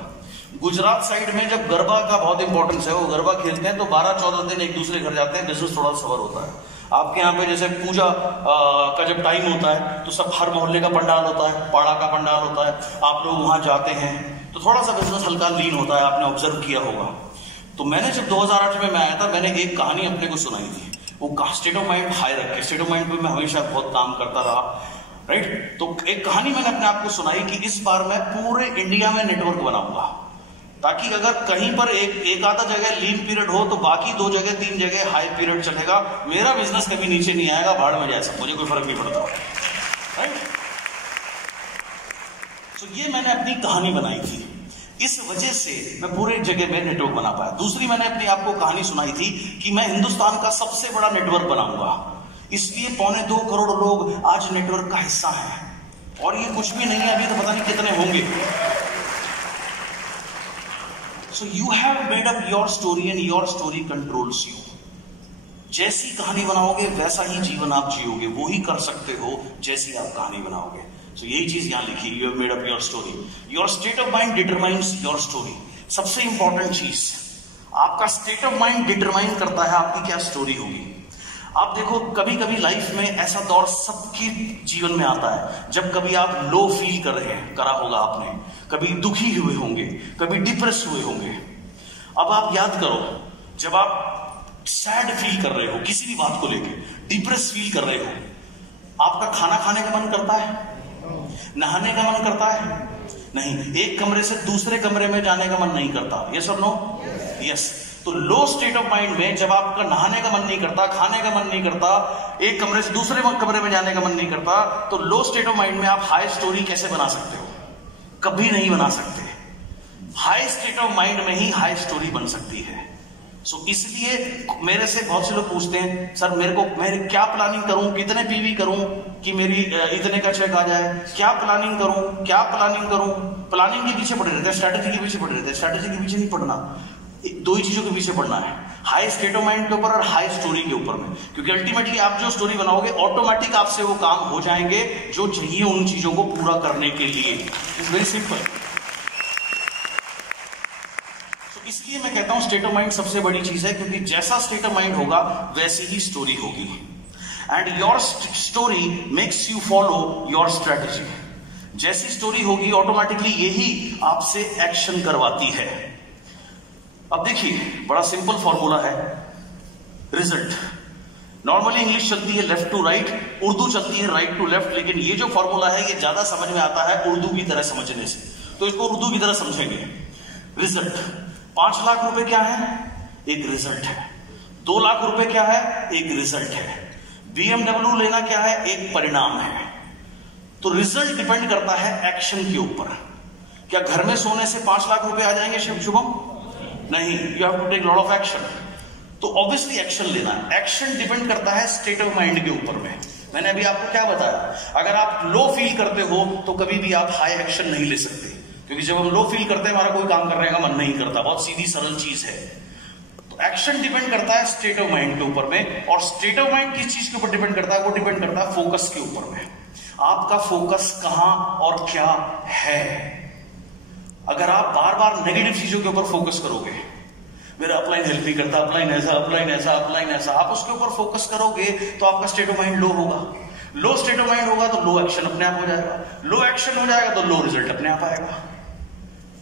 गुजरात साइड में जब गरबा का बहुत इंपॉर्टेंस है, वो गरबा खेलते हैं तो 12-14 दिन एक दूसरे घर जाते हैं, बिजनेस थोड़ा सवर होता है। आपके यहाँ पे जैसे पूजा का जब टाइम होता है तो सब हर मोहल्ले का पंडाल होता है, पाड़ा का पंडाल होता है, आप लोग वहां जाते हैं तो थोड़ा सा बिजनेस हल्का लीन होता है, आपने ऑब्जर्व किया होगा। तो मैंने जब 2008 में मैं आया था, मैंने एक कहानी अपने को सुनाई थी। वो स्टेट ऑफ माइंड हाई रख के, स्टेट ऑफ माइंड पे मैं हमेशा बहुत काम करता रहा, राइट। तो एक कहानी मैंने अपने आप को सुनाई कि इस बार मैं पूरे इंडिया में नेटवर्क बनाऊंगा, ताकि अगर कहीं पर एक आधा जगह लीन पीरियड हो तो बाकी 2 जगह 3 जगह हाई पीरियड चलेगा। मेरा बिजनेस कभी नीचे नहीं आएगा, भाड़ में जाए सब, मुझे कोई फर्क नहीं पड़ता, राइट। तो ये मैंने अपनी कहानी बनाई थी, इस वजह से मैं पूरे जगह में नेटवर्क बना पाया। दूसरी, मैंने अपनी आपको कहानी सुनाई थी कि मैं हिंदुस्तान का सबसे बड़ा नेटवर्क बनाऊंगा, इसलिए 2.25 करोड़ लोग आज नेटवर्क का हिस्सा हैं, और ये कुछ भी नहीं है, अभी तो पता नहीं कितने होंगे। So you have made up your story and your story controls you. जैसी कहानी बनाओगे वैसा ही जीवन आप जियोगे, वो ही कर सकते हो जैसी आप कहानी बनाओगे। So यही चीज यहां लिखी, you have made up your story. Your state of mind determines your story. सबसे इंपॉर्टेंट चीज, आपका स्टेट ऑफ माइंड डिटरमाइन करता है आपकी क्या स्टोरी होगी। आप देखो, कभी कभी लाइफ में ऐसा दौर सबके जीवन में आता है जब कभी आप लो फील कर रहे हैं, करा होगा आपने, कभी दुखी हुए होंगे, कभी डिप्रेस हुए होंगे। अब आप याद करो, जब आप सैड फील कर रहे हो किसी भी बात को लेके, डिप्रेस फील कर रहे हो, आपका खाना खाने का मन करता है, नहाने का मन करता है? नहीं। एक कमरे से दूसरे कमरे में जाने का मन नहीं करता, यस और नो? यस। तो लो स्टेट ऑफ माइंड में जब आपका नहाने का मन नहीं करता, खाने का मन नहीं करता, एक कमरे से दूसरे कमरे में जाने का मन नहीं करता, तो लो स्टेट ऑफ माइंड में आप हाई स्टोरी कैसे बना सकते हो? कभी नहीं बना सकते। हाई स्टेट ऑफ माइंड में ही हाई स्टोरी बन सकती है। सो इसलिए मेरे से बहुत से लोग पूछते हैं, सर मैं क्या प्लानिंग करूं, कितने पीवी करूं कि मेरी इतने का चेक आ जाए, क्या प्लानिंग करूं, क्या प्लानिंग करूं? प्लानिंग के पीछे पड़े रहते हैं, स्ट्रैटेजी के पीछे पड़े रहते हैं। स्ट्रैटेजी के पीछे नहीं पड़ना, 2 ही चीजों के पीछे पड़ना है, हाई स्टेट ऑफ माइंड के ऊपर और हाई स्टोरी के ऊपर में। क्योंकि अल्टीमेटली आप जो स्टोरी बनाओगे, ऑटोमेटिक आपसे वो काम हो जाएंगे जो चाहिए उन चीजों को पूरा करने के लिए। It's very simple. इसलिए मैं कहता हूं स्टेट ऑफ माइंड सबसे बड़ी चीज है, क्योंकि जैसा स्टेट ऑफ माइंड होगा वैसी ही स्टोरी होगी। And your story makes you follow your strategy. जैसी स्टोरी होगी ऑटोमेटिकली यही आपसे एक्शन करवाती है। अब देखिए, बड़ा सिंपल फॉर्मूला है, रिजल्ट। नॉर्मली इंग्लिश चलती है लेफ्ट टू राइट, उर्दू चलती है राइट टू लेफ्ट, लेकिन ये जो फॉर्मूला है ये ज्यादा समझ में आता है उर्दू की तरह समझने से। तो इसको उर्दू की तरह समझेंगे। रिजल्ट, 5 लाख रुपए क्या है? एक रिजल्ट है। 2 लाख रुपए क्या है? एक रिजल्ट है। BMW लेना क्या है? एक परिणाम है। तो रिजल्ट डिपेंड करता है एक्शन के ऊपर। क्या घर में सोने से 5 लाख रुपए आ जाएंगे शुभम? नहीं, you have to take lot of action. तो ऑब्वियसली एक्शन लेना है। एक्शन डिपेंड करता है स्टेट ऑफ माइंड के ऊपर में। मैंने अभी आपको क्या बताया, अगर आप लो फील करते हो तो कभी भी आप हाई एक्शन नहीं ले सकते, क्योंकि जब हम लो फील करते हैं हमारा कोई काम करने का मन नहीं करता। बहुत सीधी सरल चीज है। तो एक्शन डिपेंड करता है स्टेट ऑफ माइंड के ऊपर में, और स्टेट ऑफ माइंड किस चीज के ऊपर डिपेंड करता है? वो डिपेंड करता है फोकस के ऊपर में। आपका फोकस कहां और क्या है। अगर आप बार बार नेगेटिव चीजों के ऊपर फोकस करोगे, मेरा अपलाइन हेल्प नहीं करता, अपलाइन ऐसा, अपलाइन ऐसा, अपलाइन ऐसा, आप उसके ऊपर फोकस करोगे तो आपका स्टेट ऑफ माइंड लो होगा। लो स्टेट ऑफ माइंड होगा तो लो एक्शन अपने आप हो जाएगा। लो एक्शन हो जाएगा तो लो रिजल्ट अपने आप आएगा।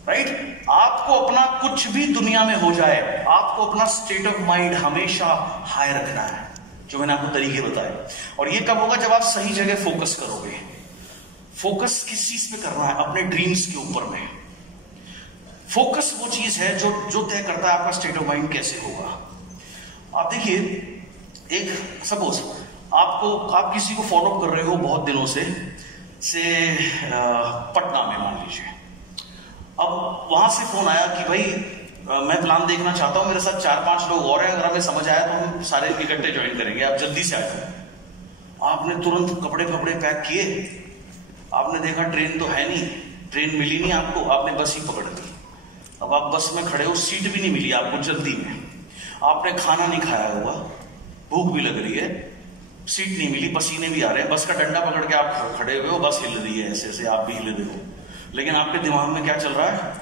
राइट? आपको अपना कुछ भी दुनिया में हो जाए, आपको अपना स्टेट ऑफ माइंड हमेशा हाई रखना है, जो मैंने आपको तरीके बताए। और ये कब होगा? जब आप सही जगह फोकस करोगे। फोकस किस चीज पे करना है? अपने ड्रीम्स के ऊपर में। फोकस वो चीज है जो तय करता है आपका स्टेट ऑफ माइंड कैसे होगा। आप देखिए, एक सपोज आप किसी को फॉलो कर रहे हो बहुत दिनों से पटना में मान लीजिए। अब वहां से फोन आया कि भाई मैं प्लान देखना चाहता हूं, मेरे साथ 4-5 लोग और हैं, अगर हमें समझ आया तो हम सारे इकट्ठे ज्वाइन करेंगे, आप जल्दी से आ जाओ। आपने तुरंत कपड़े पैक किए। आपने देखा ट्रेन तो है नहीं, ट्रेन मिली नहीं आपको, आपने बस ही पकड़ ली। अब आप बस में खड़े हो, सीट भी नहीं मिली आपको जल्दी में। आपने खाना नहीं खाया होगा, भूख भी लग रही है, सीट नहीं मिली, पसीने भी आ रहे हैं, बस का डंडा पकड़ के आप खड़े हुए हो, बस हिल रही है ऐसे ऐसे, आप भी हिले रहे हो। लेकिन आपके दिमाग में क्या चल रहा है?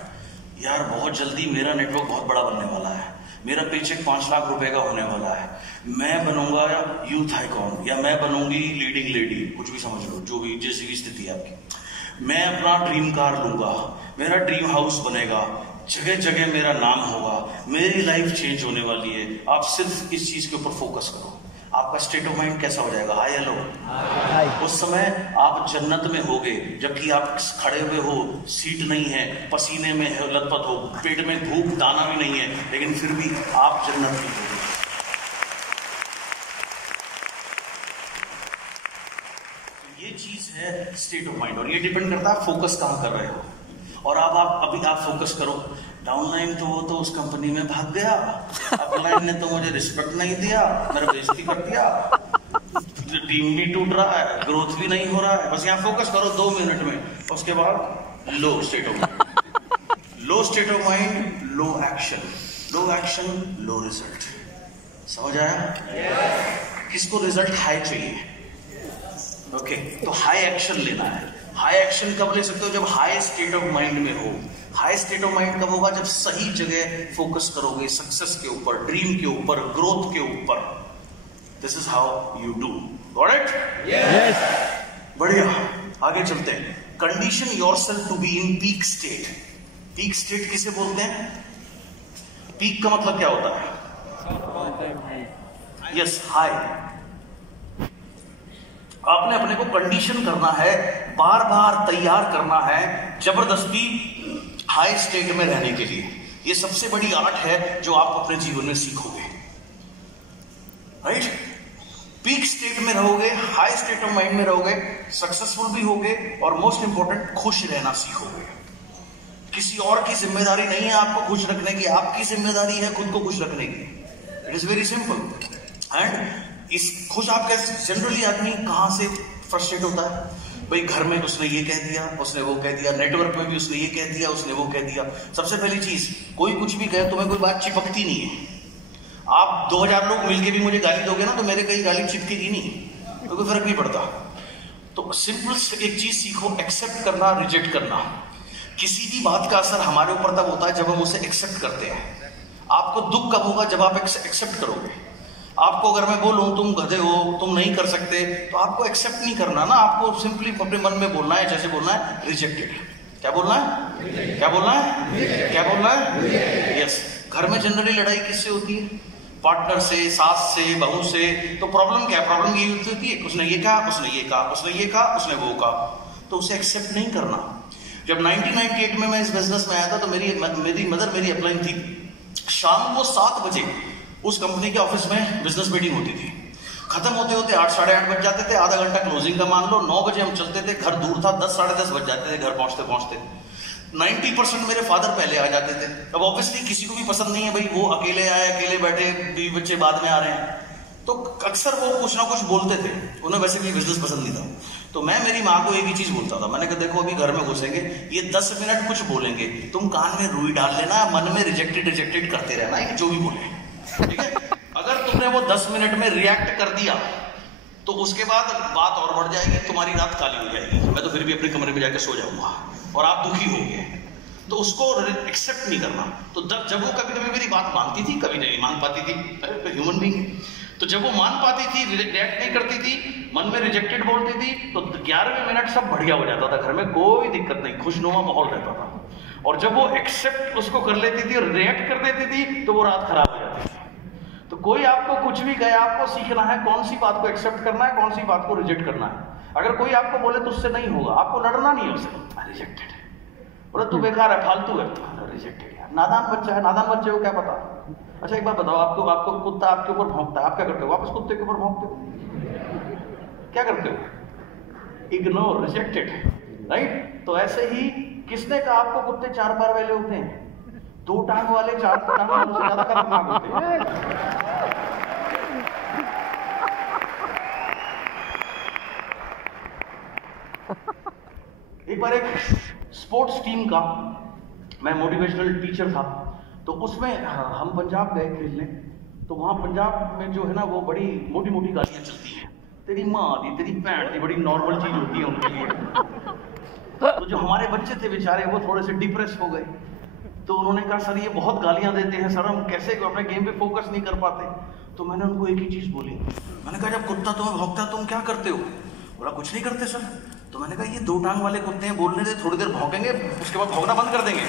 यार बहुत जल्दी मेरा नेटवर्क बहुत बड़ा बनने वाला है, मेरा पेचेक 5 लाख रुपए का होने वाला है, मैं बनूंगा यूथ आइकॉन, या मैं बनूंगी लीडिंग लेडी, कुछ भी समझ लो, जो भी जैसी भी स्थिति है आपकी। मैं अपना ड्रीम कार लूंगा, मेरा ड्रीम हाउस बनेगा, जगह जगह मेरा नाम होगा, मेरी लाइफ चेंज होने वाली है। आप सिर्फ इस चीज के ऊपर फोकस करो, आपका स्टेट ऑफ माइंड कैसा हो जाएगा? Hi hello. उस समय आप जन्नत में होगे, जबकि आप खड़े हुए हो, सीट नहीं है, पसीने में लथपथ हो, पेट में भूख दाना भी नहीं है, लेकिन फिर भी आप जन्नत में होगे। ये चीज है स्टेट ऑफ माइंड, और ये डिपेंड करता है फोकस कहां कर रहे हो। और अब अभी आप फोकस करो, डाउनलाइन तो वो तो उस कंपनी में भाग गया, अपलाइन ने तो मुझे रिस्पेक्ट नहीं दिया, मेरा बेइज्जती कर दिया, टीम भी टूट रहा है, ग्रोथ भी नहीं हो रहा है। बस यहाँ फोकस करो 2 मिनट में, उसके बाद low state of mind. Low state of mind, low action, low action, low result. समझ आया? किसको रिजल्ट हाई चाहिए? ओके, तो हाई एक्शन लेना है। हाई एक्शन कब ले सकते हो? जब हाई स्टेट ऑफ माइंड में हो। हाई स्टेट ऑफ माइंड कब होगा? जब सही जगह फोकस करोगे, सक्सेस के ऊपर, ड्रीम के ऊपर, ग्रोथ के ऊपर। This is how you do. Got it? Yes. बढ़िया, आगे चलते हैं। Condition yourself to be in peak state. Peak state किसे बोलते हैं? पीक का मतलब क्या होता है? Yes, high. आपने अपने को कंडीशन करना है, बार बार तैयार करना है जबरदस्ती हाई स्टेट में रहने के लिए। ये सबसे बड़ी आर्ट है जो आप अपने जीवन में सीखोगे। राइट? पीक स्टेट में रहोगे, हाई स्टेट ऑफ माइंड में रहोगे, सक्सेसफुल भी होगे, और मोस्ट इंपॉर्टेंट खुश रहना सीखोगे। किसी और की जिम्मेदारी नहीं है आपको खुश रखने की, आपकी जिम्मेदारी है खुद को खुश रखने की। It is very simple. And इस खुश आप कैसे? जनरली आदमी कहां से फ्रस्ट्रेट होता है? भाई घर में उसने ये कह दिया, उसने वो कह दिया, नेटवर्क में भी उसने ये कह दिया, उसने वो कह दिया। सबसे पहली चीज, कोई कुछ भी कहे तुम्हें कोई बात चिपकती नहीं है। आप 2000 लोग मिलके भी मुझे गाली दोगे ना, तो मेरे कहीं गाली चिपकेगी नहीं, तो कोई फर्क नहीं पड़ता। तो सिंपल एक चीज सीखो, एक्सेप्ट करना, रिजेक्ट करना। किसी भी बात का असर हमारे ऊपर तब होता है जब हम उसे एक्सेप्ट करते हैं। आपको दुख कब होगा? जब आप एक्सेप्ट करोगे। आपको अगर मैं बोलूं तुम गधे हो, तुम नहीं कर सकते, तो आपको एक्सेप्ट नहीं करना ना, आपको सिंपली अपने मन में बोलना है, जैसे बोलना है रिजेक्टेड। क्या बोलना है? क्या बोलना है? क्या बोलना है? यस। घर में जनरली लड़ाई किससे होती है? पार्टनर से, सास से, बहू से। तो प्रॉब्लम क्या है? प्रॉब्लम ये होती है, उसने ये कहा, उसने ये कहा, उसने ये कहा, उसने वो कहा, तो उसे एक्सेप्ट नहीं करना। जब 1998 में मैं इस बिजनेस में आया था तो मेरी मदर मेरी अपलाइन थी। शाम को 7 बजे उस कंपनी के ऑफिस में बिजनेस मीटिंग होती थी। खत्म होते होते 8 साढ़े 8 बज जाते थे, आधा घंटा क्लोजिंग का मान लो। 9 बजे हम चलते थे, घर दूर था, 10 साढ़े 10 बज जाते थे घर पहुंचते पहुंचते। 90% मेरे फादर पहले आ जाते थे। अब ऑब्वियसली किसी को भी पसंद नहीं है भाई वो अकेले आए, अकेले बैठे, बीवी बच्चे बाद में आ रहे हैं, तो अक्सर वो कुछ ना कुछ बोलते थे। उन्हें वैसे भी बिजनेस पसंद नहीं था। तो मैं मेरी माँ को एक ही चीज बोलता था, मैंने कहा देखो अभी घर में घुसेंगे, ये 10 मिनट कुछ बोलेंगे, तुम कान में रुई डाल लेना, मन में रिजेक्टेड करते रहना, जो भी बोले, ठीक है। अगर तुमने वो 10 मिनट में रिएक्ट कर दिया तो उसके बाद बात और बढ़ जाएगी, तुम्हारी रात काली हो जाएगी, मैं तो फिर भी अपने कमरे में जाकर सो जाऊंगा और आप दुखी होंगे। तो उसको एक्सेप्ट नहीं करना। तो जब वो कभी कभी मेरी बात मानती थी, कभी नहीं मान पाती थी, अरे ह्यूमन बीइंग। तो जब वो मान पाती थी, रिएक्ट नहीं करती थी, मन में रिजेक्टेड बोलती थी, तो 11वें मिनट सब बढ़िया हो जाता था, घर में कोई दिक्कत नहीं, खुशनुमा माहौल रहता था। और जब वो एक्सेप्ट उसको कर लेती थी और रिएक्ट कर देती थी तो वो रात खराब हो जाती थी। तो कोई आपको कुछ भी कहे, आपको सीखना है कौन सी बात को एक्सेप्ट करना है, कौन सी बात को रिजेक्ट करना है। अगर कोई आपको बोले तो उससे नहीं होगा, आपको लड़ना नहीं है उससे, रिजेक्टेड है, बोले तू बेकार है, फालतू है, रिजेक्टेड है, नादान बच्चा है, नादान बच्चे को क्या पता। अच्छा एक बात बताओ, आपको कुत्ता आपके ऊपर भौंकता है, आप क्या करते हो? वापस कुत्ते के ऊपर भौंकते हो, क्या करते हो? Ignore, rejected, right. तो ऐसे ही किसने कहा आपको कुत्ते 4 पैर वाले होते हैं? 2 टांग वाले 4 टांग वालों से ज्यादा खतरनाक होते हैं। एक बार एक स्पोर्ट्स टीम का मैं मोटिवेशनल टीचर था, तो उसमें हम पंजाब गए खेलने। तो वहां पंजाब में जो है ना वो बड़ी मोटी मोटी गालियां चलती हैं, तेरी माँ दी, तेरी भैन दी, बड़ी नॉर्मल चीज होती है उनके लिए। तो जो हमारे बच्चे थे बेचारे वो थोड़े से डिप्रेस हो गए। तो उन्होंने कहा सर ये बहुत गालियां देते हैं सर, हम कैसे अपने गेम पे फोकस नहीं कर पाते। तो मैंने उनको एक ही चीज बोली, मैंने कहा जब कुत्ता तुम्हें भौंकता है तुम क्या करते हो? बोला कुछ नहीं करते सर। तो मैंने कहा ये 2 टांग वाले कुत्ते हैं, बोलने दे, थोड़ी देर भौंकेंगे, उसके बाद भौंकना बंद कर देंगे।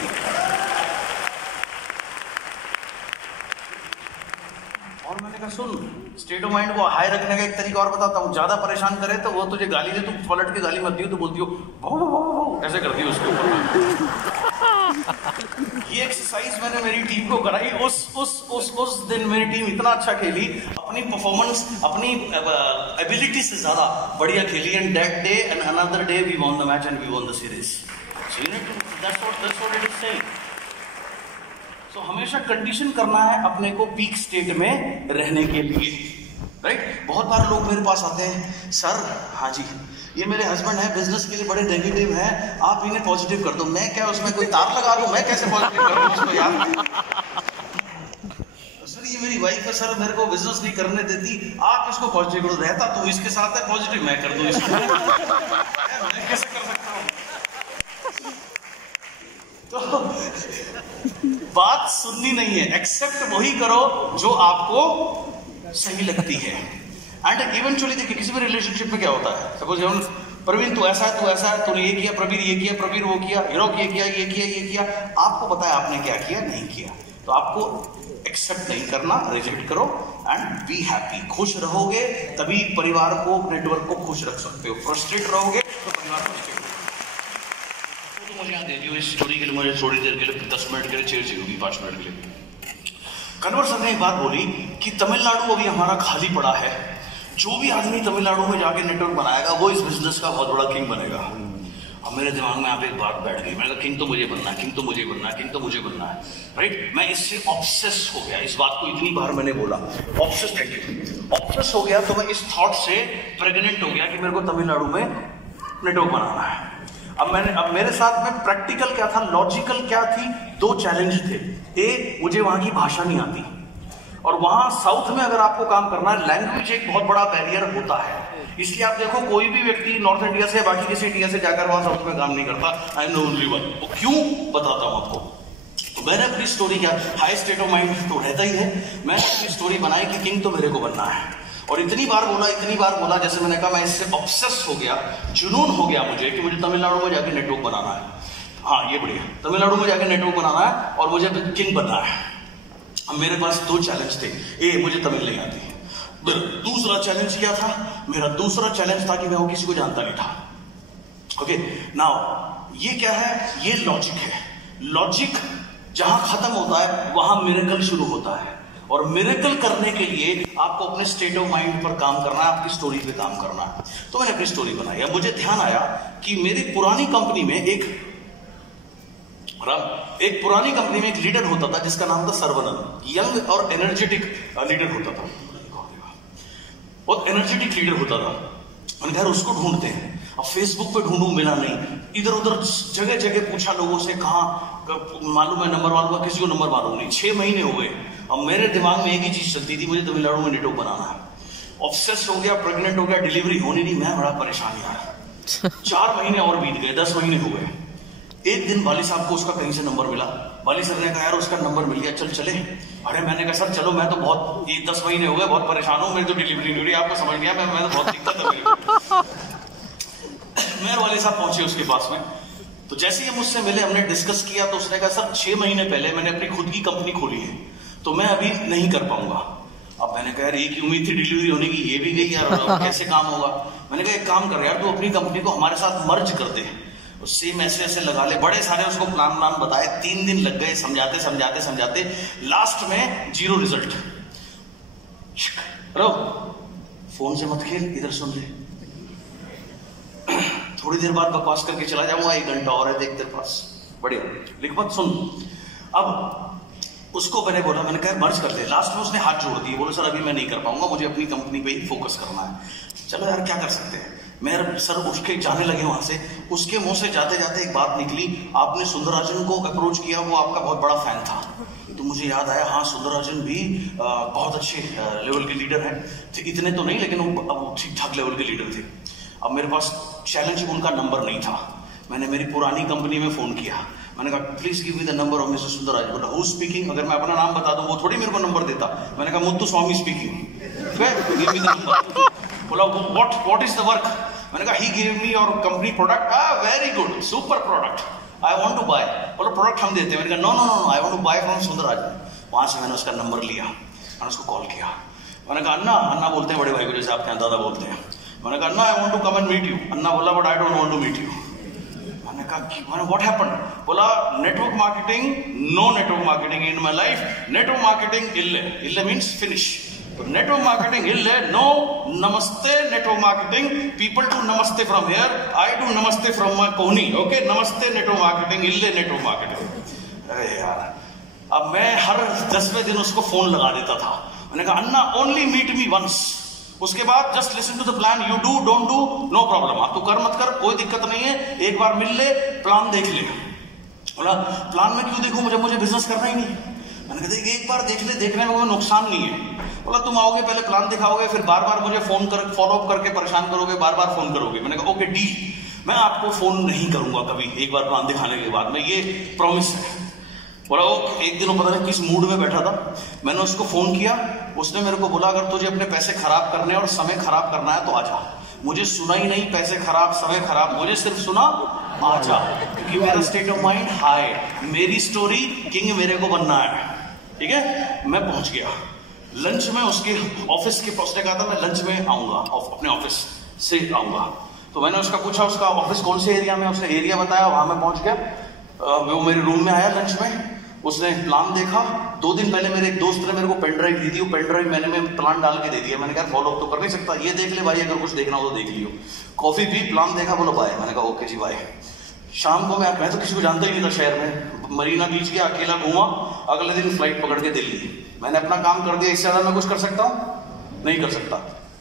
और मैंने कहा सुन, स्टेट ऑफ माइंड को हाई रखने का एक तरीका और बताता हूँ, ज्यादा परेशान करे तो वो तुझे गाली दे, तू पलट के गाली मत दियो, तो बोलती हो भौ भौ भौ, ऐसे करती हो उसके ऊपर। ये एक्सरसाइज मैंने मेरी टीम को कराई। उस दिन मेरी टीम इतना अच्छा खेली, अपनी परफॉर्मेंस, अपनी एबिलिटी से ज्यादा बढ़िया खेली। And that day and another day we won the match and we won the series. So you need to, that's what it is saying. So हमेशा कंडीशन करना है अपने को पीक स्टेट में रहने के लिए, राइट। बहुत बार लोग मेरे पास आते हैं, सर हाँ जी ये मेरे हस्बैंड है, बिजनेस के लिए बड़े नेगेटिव हैं, आप इन्हें पॉजिटिव कर दो। मैं क्या उसमें कोई तार लगा दूं? मैं कैसे पॉजिटिव कर दूं उसको यार? सर ये मेरी वाइफ है सर, मेरे को बिजनेस नहीं करने देती, आप इसको पॉजिटिव करो। रहता तू इसके साथ है, पॉजिटिव मैं कर दूं इसको। मैं कैसे कर सकता हूं? तो बात सुननी नहीं है, एक्सेप्ट वही करो जो आपको सही लगती है। एंड इवेंचुअली देखिए किसी भी रिलेशनशिप में क्या होता है, सपोज प्रवीण तू ऐसा है, तूने ये किया, प्रवीण ये किया, प्रवीण वो किया, हीरोक ये किया, आपको पता है आपने क्या किया नहीं किया, तो आपको एक्सेप्ट नहीं करना, रिजेक्ट करो एंड बी हैप्पी। खुश रहोगे तभी परिवार को, नेटवर्क को खुश रख सकते हो। फ्रस्ट्रेट रहोगे तो परिवार को रिजेक्ट करोगे। तो मुझे यहाँ दे दियो इस स्टोरी के लिए, मुझे थोड़ी देर के लिए 10 मिनट के लिए चेयर चाहिए, 5 मिनट के लिए। कन्वर सर ने एक बात बोली कि तमिलनाडु अभी हमारा खाली पड़ा है, जो भी आदमी तमिलनाडु में जाके नेटवर्क बनाएगा वो इस बिजनेस का बहुत बड़ा किंग बनेगा। अब मेरे दिमाग में आप एक बात बैठ गई, मैंने कहा किंग तो मुझे बनना है, किंग तो मुझे बनना है, किंग तो मुझे बनना है, राइट। मैं इससे ऑब्सेस हो गया, इस बात को इतनी बार मैंने बोला, ऑब्सेस, थैंक यू, ऑब्सेस हो गया। तो मैं इस थॉट से प्रेग्नेंट हो गया कि मेरे को तमिलनाडु में नेटवर्क बनाना है। अब मेरे साथ में प्रैक्टिकल क्या था, लॉजिकल क्या थी, 2 चैलेंज थे। एक, मुझे वहां की भाषा नहीं आती, और वहां साउथ में अगर आपको काम करना है, लैंग्वेज एक बहुत बड़ा बैरियर होता है। इसलिए आप देखो कोई भी व्यक्ति नॉर्थ इंडिया से, बाकी किसी इंडिया से जाकर वहां साउथ में काम नहीं करता। I am the only one. वो क्यों बताता हूं आपको। तो मैंने अपनी स्टोरी, क्या हाई स्टेट ऑफ माइंड तो रहता ही है, मैंने अपनी स्टोरी बनाई कि किंग तो मेरे को बनना है। और इतनी बार बोला, जैसे मैंने कहा मैं इससे ऑब्सेस हो गया, जुनून हो गया मुझे कि मुझे तमिलनाडु में जाके नेटवर्क बनाना है। हाँ ये बढ़िया, तमिलनाडु में जाके नेटवर्क बनाना है और मुझे किंग बनना है। अब मेरे पास 2 चैलेंज थे, मुझे तमिल नहीं आती। दूसरा चैलेंज क्या था, मेरा दूसरा चैलेंज था कि मैं वो किसी को जानता नहीं था। ओके नाउ ये क्या है? ये लॉजिक है। लॉजिक जहां खत्म होता है वहां मिरेकल शुरू होता है, और मिरेकल करने के लिए आपको अपने स्टेट ऑफ माइंड पर काम करना है, आपकी स्टोरी पे काम करना है। तो मैंने अपनी स्टोरी बनाई। अब मुझे ध्यान आया कि मेरी पुरानी कंपनी में एक लीडर होता था जिसका नाम था सर्वनंद। यंग और एनर्जेटिक लीडर होता था, बहुत एनर्जेटिक लीडर होता था। मैंने कहा उसको ढूंढते हैं। अब फेसबुक पे ढूंढूं, मिला नहीं। इधर उधर जगह जगह पूछा लोगों से, कहाँ मालूम है नंबर मालूम है, किसी को नंबर मालूम नहीं। 6 महीने हो गए। अब मेरे दिमाग में एक ही चीज चलती थी, मुझे तमिलनाडु में नेटवर्क बनाना है। ऑब्सेस हो गया, प्रेग्नेंट हो गया, डिलीवरी होनी नहीं, मैं बड़ा परेशान यार। 4 महीने और बीत गए, 10 महीने हो गए। एक दिन वाली साहब को उसका कहीं से नंबर मिला। वाली सर ने कहा यार उसका नंबर मिल गया, चल चले। अरे मैंने कहा सर चलो, मैं तो बहुत 10 महीने हो गए, बहुत परेशान हूं, मेरी तो डिलीवरी नहीं हो रही, आपको समझ गया, मैं तो बहुत दिक्कत है मेरे। मैं वाले साहब पहुंचे उसके पास में। तो जैसे ही मुझसे मिले, हमने डिस्कस किया, तो उसने कहा सर 6 महीने पहले मैंने अपनी खुद की कंपनी खोली है, तो मैं अभी नहीं कर पाऊंगा। अब मैंने कहा यार एक ही उम्मीद थी डिलीवरी होने की, ये भी गई यार, कैसे काम होगा? मैंने कहा एक काम कर यार, तू अपनी कंपनी को हमारे साथ मर्ज कर दे, सेम ऐसे लगा ले। बड़े सारे उसको प्लान बताए, 3 दिन लग गए समझाते, लास्ट में 0 रिजल्ट। रो फोन से मत खेल, इधर सुन ले, थोड़ी देर बाद बकवास करके चला जाऊंगा, 1 घंटा और है, देख तेरे पास, बढ़िया, लिख मत सुन। अब उसको मैंने बोला, मैंने कहा मर्ज कर ले। लास्ट में उसने हाथ जोड़ दिए, बोले सर अभी मैं नहीं कर पाऊंगा, मुझे अपनी कंपनी पे ही फोकस करना है। चलो यार क्या कर सकते हैं। मेरे सर उठ के जाने लगे वहां से। उसके मुंह से जाते जाते एक बात निकली, आपने सुंदरराजन को अप्रोच किया, वो आपका बहुत बड़ा फैन था। तो मुझे याद आया, हाँ सुंदरराजन भी बहुत अच्छे लेवल के लीडर हैं, इतने तो नहीं लेकिन वो ठीक ठाक लेवल के लीडर थे। अब मेरे पास चैलेंज उनका नंबर नहीं था। मैंने मेरी पुरानी कंपनी में फोन किया, मैंने कहा please give me the number of mister Sundararajan. बोला हु स्पीकिंग? अगर मैं अपना नाम बता दूं वो थोड़ी मेरे को नंबर देता। मैंने कहा Muthu Swamy speaking, give me the number. बोला व्हाट इज द वर्क? मैंने कहा ही give me your company product, very good, super product, I want to buy. बोला प्रोडक्ट हम देते हैं। मैंने कहा no, I want to buy from Sundararajan. वहां से मैंने उसका नंबर लिया, मैंने उसको कॉल किया। मैंने कहा अन्ना बोलते हैं बड़े भाई को, जैसे आपके यहाँ दादा बोलते हैं। मैंने कहा Anna I want to come and meet you. Anna बोला but I don't want to meet you. मैंने कहा व्हाट हैपेंड? बोला network marketing, no network marketing in my life, network marketing इल्ले मींस फिनिश। नेटवर्क मार्केटिंग इल्ले, no namaste network marketing, people do namaste from here, I do namaste from my कोहनी, okay, namaste network marketing इल्ले network marketing. अरे यार, अब मैं हर 10वें दिन उसको फोन लगा देता था। मैंने कहा anna only meet me once, उसके बाद just listen to the plan, you do don't do no problem, आप तो कर मत कर, कोई दिक्कत नहीं है, एक बार मिल ले, प्लान देख ले। बोला प्लान में क्यों देखूं, मुझे बिजनेस करना ही नहीं। मैंने कहा देख एक बार देख ले, देखने में कोई नुकसान नहीं है। बोला तुम आओगे पहले प्लान दिखाओगे, फिर बार बार मुझे फोन कर फॉलो अप करके परेशान करोगे, बार बार फोन करोगे। मैंने कहा ओके डील, मैं आपको फोन नहीं करूंगा कभी, एक बार प्लान दिखाने के बाद में, ये प्रॉमिस है। बोला एक दिन वो पता नहीं किस मूड में बैठा था, मैंने उसको फोन किया, उसने मेरे को बोला अगर तुझे अपने पैसे खराब करने और समय खराब करना है तो आजा। मुझे सुना ही नहीं पैसे खराब समय खराब, मुझे सिर्फ सुना आजा, क्योंकि मेरा स्टेट ऑफ माइंड हाई, मेरी स्टोरी किंग मेरे को बनना है। ठीक है, मैं पहुंच गया लंच में उसके ऑफिस के पास। कहा था मैं लंच में आऊंगा, अपने ऑफिस से आऊंगा। तो मैंने उसका पूछा उसका ऑफिस कौन से एरिया में, उसने एरिया बताया, वहां मैं पहुंच गया। वो मेरे रूम में आया लंच में, उसने प्लान देखा। 2 दिन पहले मेरे एक दोस्त ने मेरे को पेन ड्राइव दी थी, वो पेन ड्राइव मैंने प्लान डाल के दे दिया। मैंने कहा फॉलो अप तो कर नहीं सकता, ये देख ले भाई, अगर कुछ देखना हो तो देख लियो। कॉफी पी, प्लान देखा, बोलो बाय। मैंने कहा ओके जी बाय। शाम को मैं तो किसी को जानता ही नहीं था शहर में, मरीना बीच गया, अकेला घूमा, अगले दिन फ्लाइट पकड़ के दिल्ली। मैंने अपना काम कर दिया, इससे ज्यादा मैं कुछ कर सकता हूँ? नहीं कर सकता।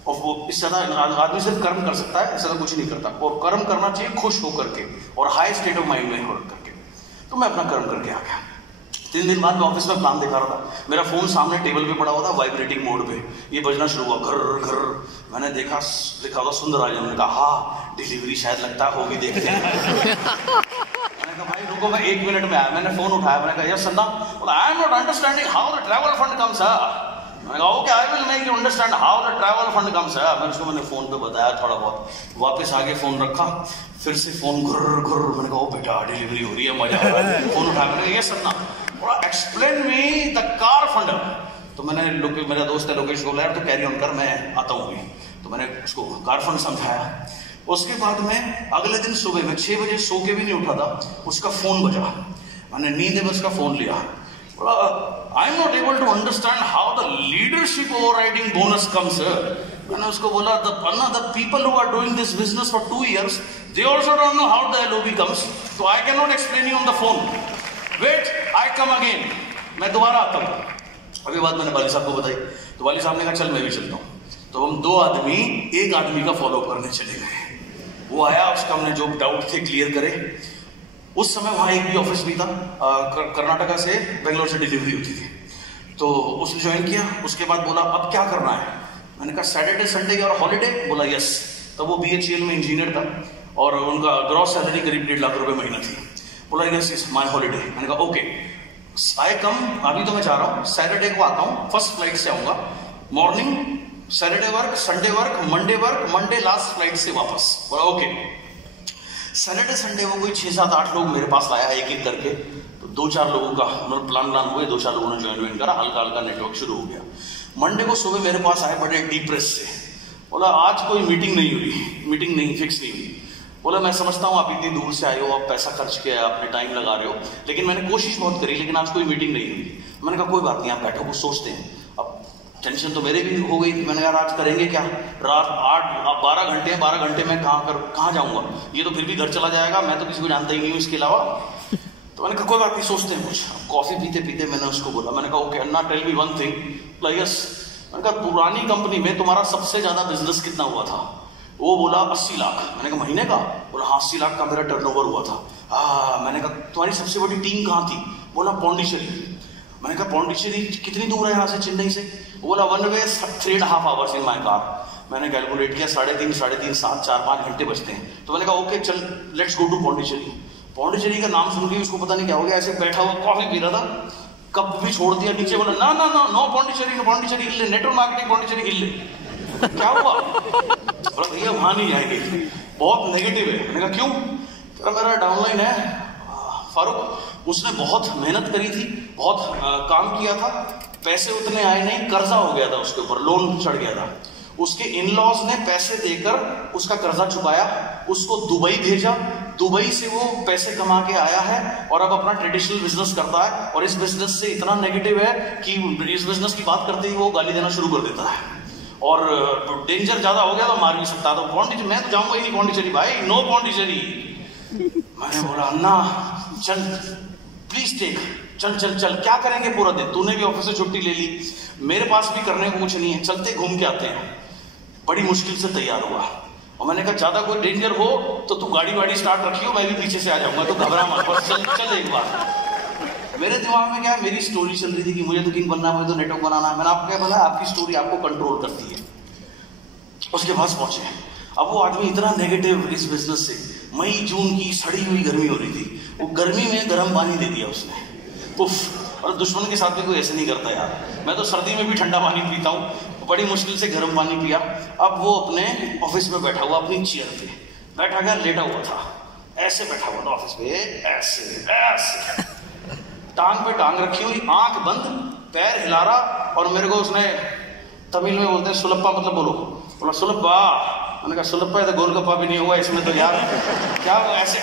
और वो इससे ज्यादा आदमी सिर्फ कर्म कर सकता है, इससे ज्यादा कुछ नहीं करता। और कर्म करना चाहिए खुश होकर के और हाई स्टेट ऑफ माइंड में होकर के। तो मैं अपना कर्म करके आ गया। 3 दिन बाद मैं ऑफिस में प्लान दिखा रहा था, मेरा फोन सामने टेबल पे पड़ा हुआ था, वाइब्रेटिंग मोड पे, ये बजना शुरू हुआ, घर घर। मैंने देखा लिखा हुआ सुंदरराजन। मैंने कहा हाँ डिलीवरी शायद लगता होगी, देखते हैं। मैंने कहा भाई रुको, मैं 1 मिनट में आया। मैंने फोन उठाया, मैंने कहा यस अन्ना। बोला आई am not understanding how the travel fund comes. मैंने कहा okay I will make you understand how the travel fund comes. मैंने फोन पे बताया थोड़ा बहुत, वापस आगे फोन रखा, फिर से फोन घुर। मैंने कहा ओ बेटा डिलीवरी हो रही है, मजा आ रहा है। फोन उठाया, मैंने कहा yes Anna, explain me the car fund. तो मैंने मेरा दोस्त है लोकेश को बोला यार तो कैरी ऑन कर, मैं आता हूँ। तो मैंने उसको कार फंड समझाया। उसके बाद में अगले दिन सुबह में 6 बजे सो के भी नहीं उठा था, उसका फोन बजा, मैंने नींद में उसका फोन लिया। I am not able to understand how the leadership overriding bonus comes. मैंने उसको बोला the people who are doing this business for 2 years they also don't know how the LOB comes, तो I can not explain you on the phone, wait I come again, मैं दोबारा आता हूँ। अभी बात मैंने वाली साहब को बताई, तो वाली साहब ने कहा चल मैं भी चलता हूँ। तो हम 2 आदमी एक आदमी का फॉलो करने चले गए। वो आया, उसका हमने जो डाउट थे क्लियर करे। उस समय वहां एक भी ऑफिस भी था, कर्नाटका से बेंगलोर से डिलीवरी होती थी, तो उसने ज्वाइन किया। उसके बाद बोला अब क्या करना है, मैंने कहा सैटरडे संडे और हॉलीडे, बोला यस। तब वो BHEL में इंजीनियर था और उनका ग्रॉस सैलरी करीब 1.5 लाख रुपए महीना थी। बोला यस यस माई हॉलीडे। मैंने कहा ओके आई कम, अभी तो मैं जा रहा हूँ, सैटरडे को आता हूँ, फर्स्ट फ्लाइट से आऊंगा, morning Saturday work, Sunday work, Monday last flight से वापस। बोला ओके। सैटरडे संडे वो कोई 6-7-8 लोग मेरे पास लाया एक एक करके, तो 2-4 लोगों का मतलब प्लान हुए, 2-4 लोगों ने ज्वाइन करा, हल्का हल्का नेटवर्क शुरू हो गया। मंडे को सुबह मेरे पास आए बड़े डिप्रेस से, बोला आज कोई मीटिंग नहीं हुई, मीटिंग नहीं फिक्स नहीं हुई। बोला मैं समझता हूँ आप इतनी दूर से आए हो, आप पैसा खर्च किया, आपने टाइम लगा रहे हो, लेकिन मैंने कोशिश बहुत करी, लेकिन आज कोई मीटिंग नहीं हुई। मैंने कहा कोई बात नहीं, आप बैठो, कुछ सोचते हैं। अब टेंशन तो मेरे भी हो गई, मैंने कहा आज करेंगे क्या, रात 12 घंटे हैं, 12 घंटे में कहाँ जाऊंगा, ये तो फिर भी घर चला जाएगा, मैं तो किसी को जानता ही नहीं हूँ इसके अलावा। तो मैंने कहा कोई बात नहीं, सोचते हैं कुछ। कॉफी पीते पीते मैंने उसको बोला, मैंने कहा okay Anna tell me one thing. Yes. मैंने कहा पुरानी कंपनी में तुम्हारा सबसे ज्यादा बिजनेस कितना हुआ था? वो बोला 80 लाख। मैंने कहा महीने का? बोला हाँ 80 लाख का मेरा टर्नओवर हुआ था। मैंने कहा तुम्हारी सबसे बड़ी टीम कहाँ थी? बोला पौंडीचेरी। मैंने कहा पौंडीचेरी कितनी दूर है यहाँ से, चेन्नई से? बोला 1 वे 3.5 hours इन माई कार। मैंने कैलकुलेट किया 3.5 7 4-5 घंटे बचते हैं। तो मैंने कहा ओके चल let's go to Pondicherry. Pondicherry का नाम सुन के उसको पता नहीं क्या हो गया, ऐसे बैठा हुआ कॉफी पी रहा था, कप भी छोड़ दिया नीचे, बोला ना ना ना नो पौंडीचेरी हिल, नेटवर्क मार्केटिंग पौंडीचेरी हिल। क्या हुआ? बोला भैया वहां नहीं जाएंगे, बहुत नेगेटिव है। मैंने कहा क्यों? तो मेरा डाउनलाइन है फारूक, उसने बहुत मेहनत करी थी, बहुत काम किया था, पैसे उतने आए नहीं, कर्जा हो गया था उसके ऊपर, लोन चढ़ गया था। उसके इन लॉज ने पैसे देकर उसका कर्जा चुकाया, उसको दुबई भेजा, दुबई से वो पैसे कमा के आया है और अब अपना ट्रेडिशनल बिजनेस करता है। और इस बिजनेस से इतना नेगेटिव है कि इस बिजनेस की बात करते ही वो गाली देना शुरू कर देता है, और डेंजर ज्यादा हो गया तो मार भी सकता था। पौंडीचेरी मैं तो जाऊंगा ही नहीं पौंडीचेरी भाई, नो पौंडीचेरी। मैंने बोला अन्ना चल प्लीज टेक, चल चल चल, क्या करेंगे पूरा दिन, तूने भी ऑफिस से छुट्टी ले ली, मेरे पास भी करने को कुछ नहीं है, चलते घूम के आते हैं। बड़ी मुश्किल से तैयार हुआ और मैंने कहा ज्यादा कोई डेंजर हो तो तू गाड़ी स्टार्ट रखियो, मैं भी पीछे से आ जाऊंगा, तो घबरा मत, बस चल एक बार। मेरे दिमाग में क्या है, मेरी स्टोरी चल रही थी कि मुझे तो किंग बनना है, मुझे तो नेटवर्क बनाना है। मैंने आपको क्या बताया, आपकी स्टोरी आपको कंट्रोल करती है। उसके पास पहुंचे, अब वो आदमी इतना नेगेटिव इस बिजनेस से, मई जून की सड़ी हुई गर्मी हो रही थी, वो गर्मी में गर्म पानी दे दिया उसने, उफ। और दुश्मन के साथ भी कोई ऐसे नहीं करता यार, मैं तो सर्दी में भी ठंडा पानी पीता हूँ, बड़ी मुश्किल से गर्म पानी पिया। अब वो अपने ऑफिस में बैठा हुआ, अपनी चेयर पे बैठा गया, लेटा हुआ था, ऐसे बैठा हुआ था ऑफिस पे, ऐसे ऐसे टांग पे टांग रखी हुई, आंख बंद, पैर हिला रहा, और मेरे को उसने तमिल में बोलते हैं सुलप्पा मतलब बोलो, बोला सुलप्पा। मैंने कहा सुलप्पा है तो गोलगप्पा भी नहीं हुआ इसमें तो यार, क्या ऐसे।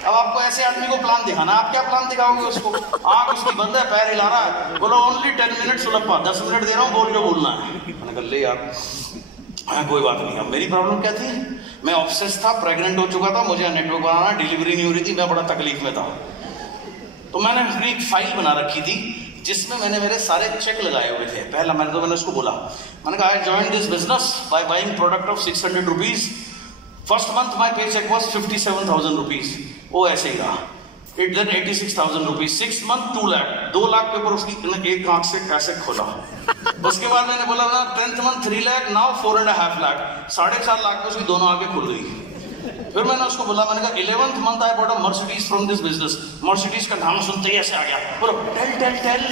अब आपको ऐसे आदमी को प्लान दिखाना, आप क्या प्लान दिखाओगे उसको? आंख उसकी बंद है, पैर हिला रहा है, बोलो ओनली 10 मिनट सुलप्पा, 10 मिनट दे रहा हूँ, बोल के बोलना है। मैंने कहा ले यार हाँ कोई बात नहीं। अब मेरी प्रॉब्लम क्या थी, मैं ऑब्सेस था, प्रेग्नेंट हो चुका था, मुझे नेटवर्क बनाना, डिलीवरी नहीं हो रही थी, मैं बड़ा तकलीफ में था। तो मैंने अपनी एक फाइल बना रखी थी जिसमें मैंने मेरे सारे चेक लगाए हुए थे। पहला मैंने उसको बोला, मैंने कहा I join this business by buying product of 600 rupees, first month my pay check was 57,000 rupees, वो ऐसे ही रहा, it then 86,000 rupees, 6 month 2 lakh, 2 lakh के ऊपर उसकी एक आंख से कैसे खोला। उसके बाद मैंने बोला ना 10th month 3 lakh, now 4.5 lakh, 4.5 lakh पे उसकी दोनों आंखें खुल गई। फिर मैंने उसको बोला, मैंने कहा 11th month I bought a Mercedes from this business, Mercedes का नाम सुनते ही ऐसे आ गया, बोलो टेल।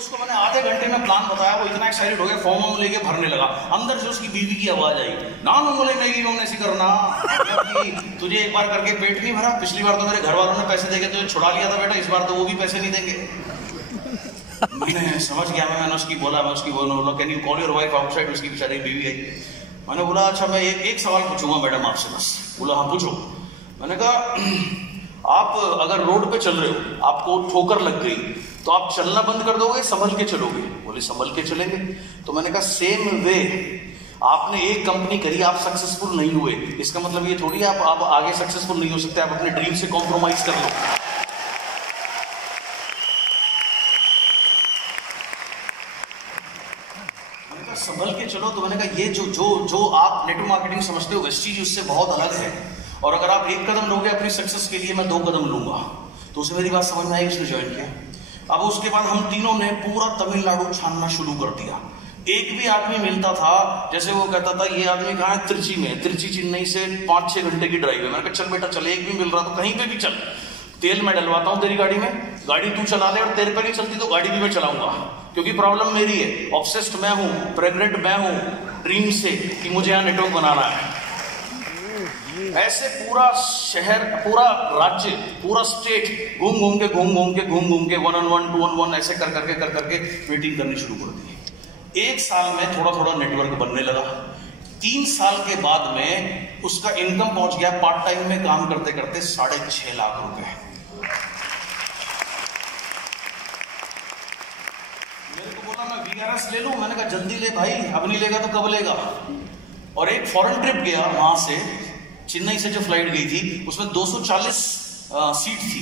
उसको मैंने आधे घंटे में प्लान बताया, वो इतना एक्साइटेड हो गया, फॉर्म वॉर्म लेके भरने लगा। अंदर से उसकी बीवी की आवाज आई, ना बोले नहीं हमने ऐसी करना, तुझे एक बार करके पेट नहीं भरा, पिछली बार तो मेरे घर वालों ने पैसे देके तुझे छुड़ा लिया था बेटा, इस बार तो वो भी पैसे नहीं देंगे। मैंने समझ गया, मैंने उसकी बोला, can you call your wife outside, उसकी बेचारी बीवी आई। मैंने बोला अच्छा मैं एक सवाल पूछूंगा मैडम आपसे बस। बोला हाँ पूछो। मैंने कहा आप अगर रोड पे चल रहे हो, आपको ठोकर लग गई, तो आप चलना बंद कर दोगे, संभल के चलोगे? बोले संभल के चलेंगे। तो मैंने कहा सेम वे आपने एक कंपनी करी, आप सक्सेसफुल नहीं हुए, इसका मतलब ये थोड़ी आप आगे सक्सेसफुल नहीं हो सकते, आप अपने ड्रीम से कॉम्प्रोमाइज कर लो। संभल के चलो। तो मैंने कहा ये जो आप नेटवर्क मार्केटिंग समझते हो वेस्टीज, उससे बहुत अलग है, और अगर आप एक कदम लोगे अपनी सक्सेस के लिए, मैं 2 कदम लूंगा। तो उसे मेरी बात समझ में आई, उसने ज्वाइन किया। अब उसके बाद हम तीनों ने पूरा तमिलनाडु छानना शुरू कर दिया। एक भी आदमी मिलता था, जैसे वो कहता था ये आदमी कहाँ है, त्रिची में, त्रिची चेन्नई से 5-6 घंटे की ड्राइव है। मैंने कहा चल बेटा चल, एक भी मिल रहा तो कहीं पे भी चल, तेल मैं डलवाता हूं तेरी गाड़ी में, गाड़ी तू चला ले, और तेरे पे नहीं चलती तो गाड़ी भी मैं चलाऊंगा, क्योंकि प्रॉब्लम मेरी है, ऑब्सेस्ड मैं हूं, प्रेग्नेंट मैं हूं ड्रीम से कि मुझे यहां नेटवर्क बनाना है। ऐसे पूरा शहर, पूरा राज्य, पूरा स्टेट घूम घूम के 1-on-1, 2-on-1 ऐसे कर करके मीटिंग करनी शुरू कर दी। 1 साल में थोड़ा थोड़ा नेटवर्क बनने लगा। 3 साल के बाद में उसका इनकम पहुंच गया पार्ट टाइम में काम करते करते 6.5 लाख रुपए। मेरे को बोला मैं VRS ले लूं, मैंने कहा जल्दी ले भाई, अब नहीं लेगा तो कब लेगा। और एक फॉरेन ट्रिप गया, वहां से चेन्नई से जो फ्लाइट गई थी उसमें 240 सीट थी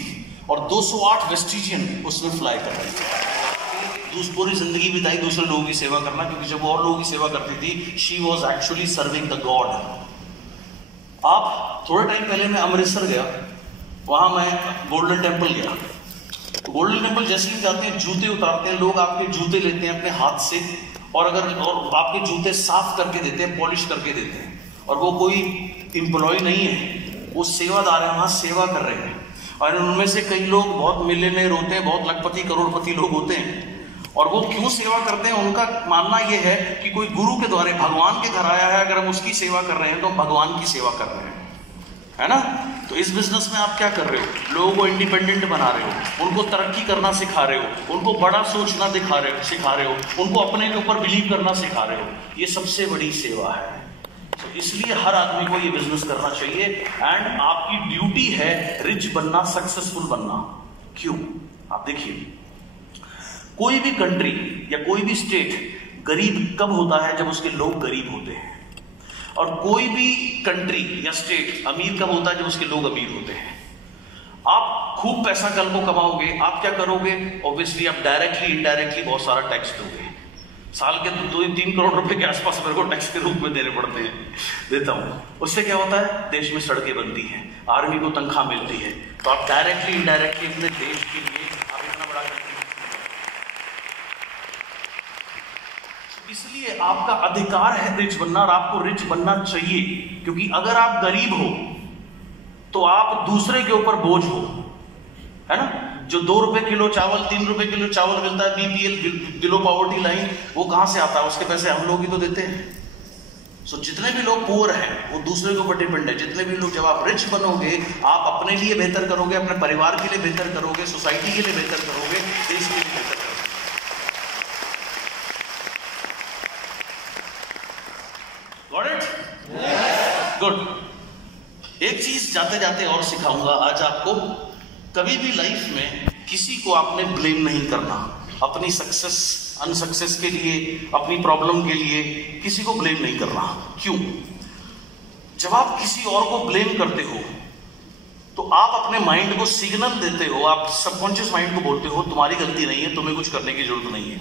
और 208 वेस्टिजियन उसमें फ्लाई कर रही थी। पूरी जिंदगी बिताई दूसरे लोगों की सेवा करना, क्योंकि जब वो और लोगों की सेवा करती थी, she was actually serving the God. आप थोड़े टाइम पहले मैं अमृतसर गया, वहां मैं गोल्डन टेम्पल गया। गोल्डन टेम्पल जैसे ही जाते हैं, जूते उतारते हैं लोग, आपके जूते लेते हैं अपने हाथ से, और आपके जूते साफ करके देते हैं, पॉलिश करके देते हैं। और वो कोई एम्प्लॉय नहीं है, वो सेवादार है, वहां सेवा कर रहे हैं। और उनमें से कई लोग बहुत मिलियनेयर होते हैं, बहुत लखपति करोड़पति लोग होते हैं। और वो क्यों सेवा करते हैं, उनका मानना यह है कि कोई गुरु के द्वारा भगवान के घर आया है, अगर हम उसकी सेवा कर रहे हैं तो हम भगवान की सेवा कर रहे हैं, है ना। तो इस बिजनेस में आप क्या कर रहे हो, लोगों को इंडिपेंडेंट बना रहे हो, उनको तरक्की करना सिखा रहे हो, उनको बड़ा सोचना सिखा रहे हो, उनको अपने के ऊपर बिलीव करना सिखा रहे हो। ये सबसे बड़ी सेवा है। तो इसलिए हर आदमी को ये बिजनेस करना चाहिए। एंड आपकी ड्यूटी है रिच बनना, सक्सेसफुल बनना। क्यों? आप देखिए, कोई भी कंट्री या कोई भी स्टेट गरीब कब होता है, जब उसके लोग गरीब होते हैं। और कोई भी कंट्री या स्टेट अमीर कब होता है, जब उसके लोग अमीर होते हैं। आप खूब पैसा कल को कमाओगे, आप क्या करोगे? ऑब्वियसली आप डायरेक्टली इनडायरेक्टली बहुत सारा टैक्स दोगे। साल के 2-3 करोड़ रुपए के आसपास मेरे को टैक्स के रूप में देने पड़ते हैं, देता हूं। उससे क्या होता है, देश में सड़कें बनती हैं, आर्मी को तनख्वाह मिलती है। तो आप डायरेक्टली इनडायरेक्टली अपने देश के लिए आप इतना बड़ा इसलिए आपका अधिकार है रिच बनना, और आपको रिच बनना चाहिए। क्योंकि अगर आप गरीब हो तो आप दूसरे के ऊपर बोझ हो, है ना। जो 2 रुपए किलो चावल, 3 रुपए किलो चावल मिलता है, BPL बिलो पॉवर्टी लाइन, वो कहां से आता है? उसके पैसे हम लोग ही तो देते हैं। सो जितने भी लोग पुअर हैं वो दूसरे के ऊपर डिपेंड है। जितने भी लोग, जब आप रिच बनोगे, आप अपने लिए बेहतर करोगे, अपने परिवार के लिए बेहतर करोगे, सोसाइटी के लिए बेहतर करोगे, देश के लिए बेहतर करोगे। Got it? गुड। एक चीज जाते जाते और सिखाऊंगा आज आपको। कभी भी लाइफ में किसी को आपने ब्लेम नहीं करना, अपनी सक्सेस अनसक्सेस के लिए, अपनी प्रॉब्लम के लिए किसी को ब्लेम नहीं करना। क्यों? जब आप किसी और को ब्लेम करते हो तो आप अपने माइंड को सिग्नल देते हो, आप सबकॉन्शियस माइंड को बोलते हो तुम्हारी गलती नहीं है, तुम्हें कुछ करने की जरूरत नहीं है।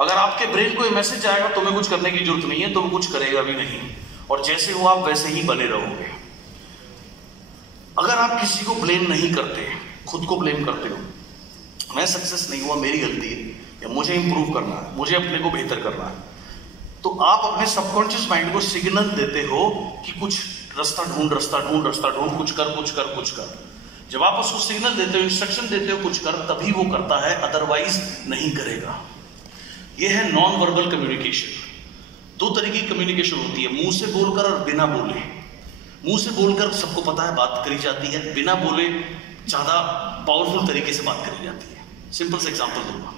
अगर आपके ब्रेन को मैसेज आएगा तुम्हें कुछ करने की जरूरत नहीं है, तो वो कुछ करेगा भी नहीं, और जैसे हो आप वैसे ही बने रहोगे। अगर आप किसी को ब्लेम नहीं करते, खुद को ब्लेम करते हो, मैं सक्सेस नहीं हुआ, मेरी गलती है, या मुझे इंप्रूव करना है, मुझे अपने को बेहतर करना है, तो आप अपने सबकॉन्शियस माइंड को सिग्नल देते हो कि कुछ रास्ता ढूंढ, कुछ कर। जब आप उसको सिग्नल देते हो, इंस्ट्रक्शन देते हो कुछ कर, तभी वो करता है, अदरवाइज नहीं करेगा। ये है नॉन वर्बल कम्युनिकेशन। दो तरीके की कम्युनिकेशन होती है, मुंह से बोलकर और बिना बोले। मुंह से बोलकर सबको पता है बात करी जाती है, बिना बोले ज्यादा पावरफुल तरीके से बात करी जाती है। सिंपल से एग्जांपल दूंगा।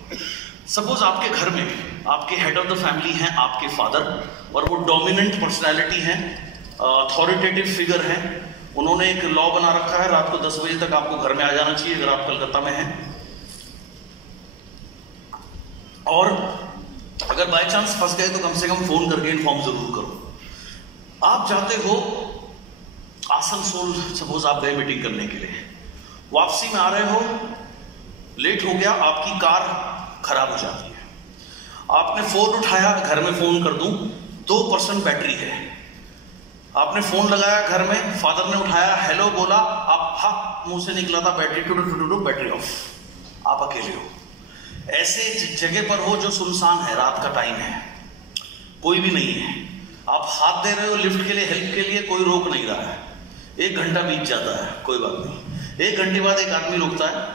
सपोज आपके घर में आपके हेड ऑफ द फैमिली हैं आपके फादर, और वो डोमिनेंट पर्सनैलिटी हैं, अथॉरिटेटिव फिगर हैं। उन्होंने एक लॉ बना रखा है, रात को 10 बजे तक आपको घर में आ जाना चाहिए अगर आप कलकत्ता में हैं। और अगर बाय चांस फंस गए तो कम से कम फोन करके इन्फॉर्म जरूर करो। आप जाते हो आसनसोल, सपोज आप गए मीटिंग करने के लिए, वापसी में आ रहे हो, लेट हो गया, आपकी कार खराब हो जाती है। आपने फोन उठाया, घर में फोन कर दूं, 2% बैटरी है। आपने फोन लगाया घर में, फादर ने उठाया, हेलो बोला, आप हा मुंह से निकला था बैटरी टू बैटरी ऑफ, आप अकेले हो। ऐसे जगह पर हो जो सुनसान है, रात का टाइम है, कोई भी नहीं है, आप हाथ दे रहे हो लिफ्ट के लिए, हेल्प के लिए, कोई रोक नहीं रहा है। 1 घंटा बीत जाता है, कोई बात नहीं। 1 घंटे बाद एक आदमी रुकता है,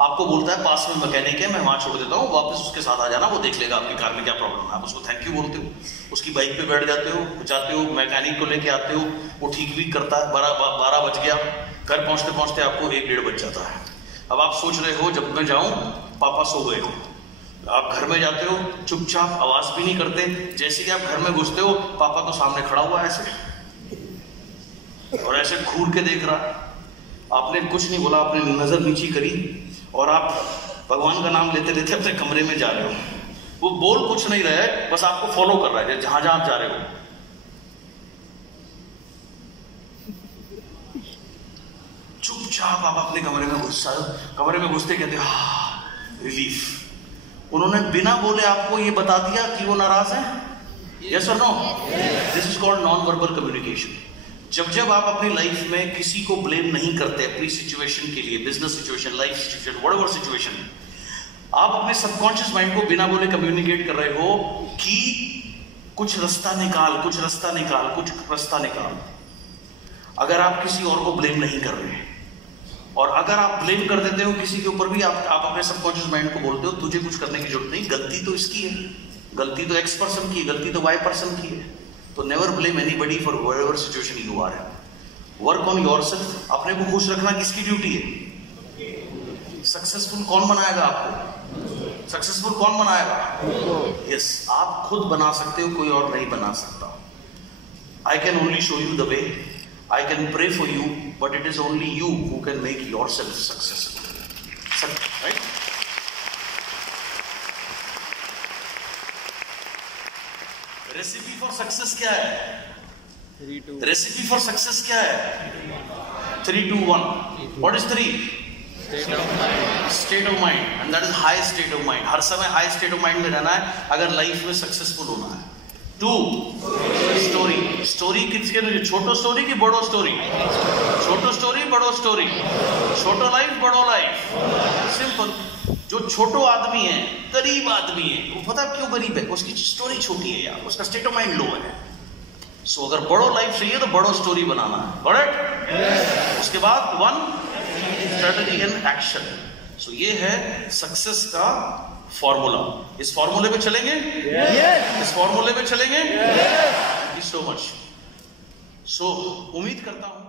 आपको बोलता है पास में मैकेनिक है, मैं वहां छोड़ देता हूँ, वापस उसके साथ आ जाना, वो देख लेगा आपकी कार में क्या प्रॉब्लम है। आप उसको थैंक यू बोलते हो, उसकी बाइक पे बैठ जाते हो, मैकेनिक को लेके आते हो, वो ठीक भी करता है। 12 बज गया, घर पहुंचते पहुंचते आपको 1-1:30 बज जाता है। अब आप सोच रहे हो जब मैं जाऊं पापा सो गए हो। आप घर में जाते हो, चुपचाप, आवाज भी नहीं करते। जैसे ही आप घर में घुसते हो, पापा तो सामने खड़ा हुआ है ऐसे, और ऐसे घूर के देख रहा है। आपने कुछ नहीं बोला, आपने नजर नीची करी, और आप भगवान का नाम लेते लेते अपने कमरे में जा रहे हो। वो बोल कुछ नहीं रहा है, बस आपको फॉलो कर रहा है जहां जहां आप जा रहे हो। चुपचाप आप अपने कमरे में घुसते कहते रिलीफ। उन्होंने बिना बोले आपको ये बता दिया कि वो नाराज है। यस और no? This is called non verbal communication. जब आप अपनी लाइफ में किसी को ब्लेम नहीं करते अपनी सिचुएशन के लिए, business situation, life situation, whatever situation, आप अपने सबकॉन्शियस माइंड को बिना बोले कम्युनिकेट कर रहे हो कि कुछ रास्ता निकाल। अगर आप किसी और को ब्लेम नहीं कर रहे, और अगर आप ब्लेम कर देते हो किसी के ऊपर भी, आप अपने सबकॉन्शियस माइंड को बोलते हो तुझे कुछ करने की जरूरत नहीं, गलती तो इसकी है, गलती तो X पर्सन की है, गलती तो Y पर्सन की है। तो never blame anybody for whatever situation you are. Work on yourself. अपने को खुश रखना किसकी ड्यूटी है? सक्सेसफुल कौन बनाएगा आपको? सक्सेसफुल कौन बनाएगा? यस, आप खुद बना सकते हो, कोई और नहीं बना सकता। I can only show you the way, I can pray for you, but it is only you who can make yourself successful. Right? Recipe for success क्या है? Recipe for success क्या है? 3, 2, 1. What is 3? State of mind. State of mind, and that is high state of mind. हर समय high state of mind में रहना है अगर life में सक्सेसफुल होना है। 2, स्टोरी किसके लिए? छोटो स्टोरी की बड़ो स्टोरी? छोटो स्टोरी बड़ो स्टोरी, छोटो लाइफ बड़ो लाइफ। सिंपल। जो छोटो आदमी है, गरीब आदमी है, वो पता क्यों गरीब है? उसकी स्टोरी छोटी है यार, उसका स्टेट ऑफ माइंड लो है। सो अगर बड़ो लाइफ चाहिए तो बड़ो स्टोरी बनाना है, करेक्ट? उसके बाद 1 स्ट्रेटजी एंड एक्शन। सो ये है सक्सेस का फॉर्मूला। इस फॉर्मूले पे चलेंगे? इस फॉर्मूले पे चलेंगे? Thank you so much. So उम्मीद करता हूं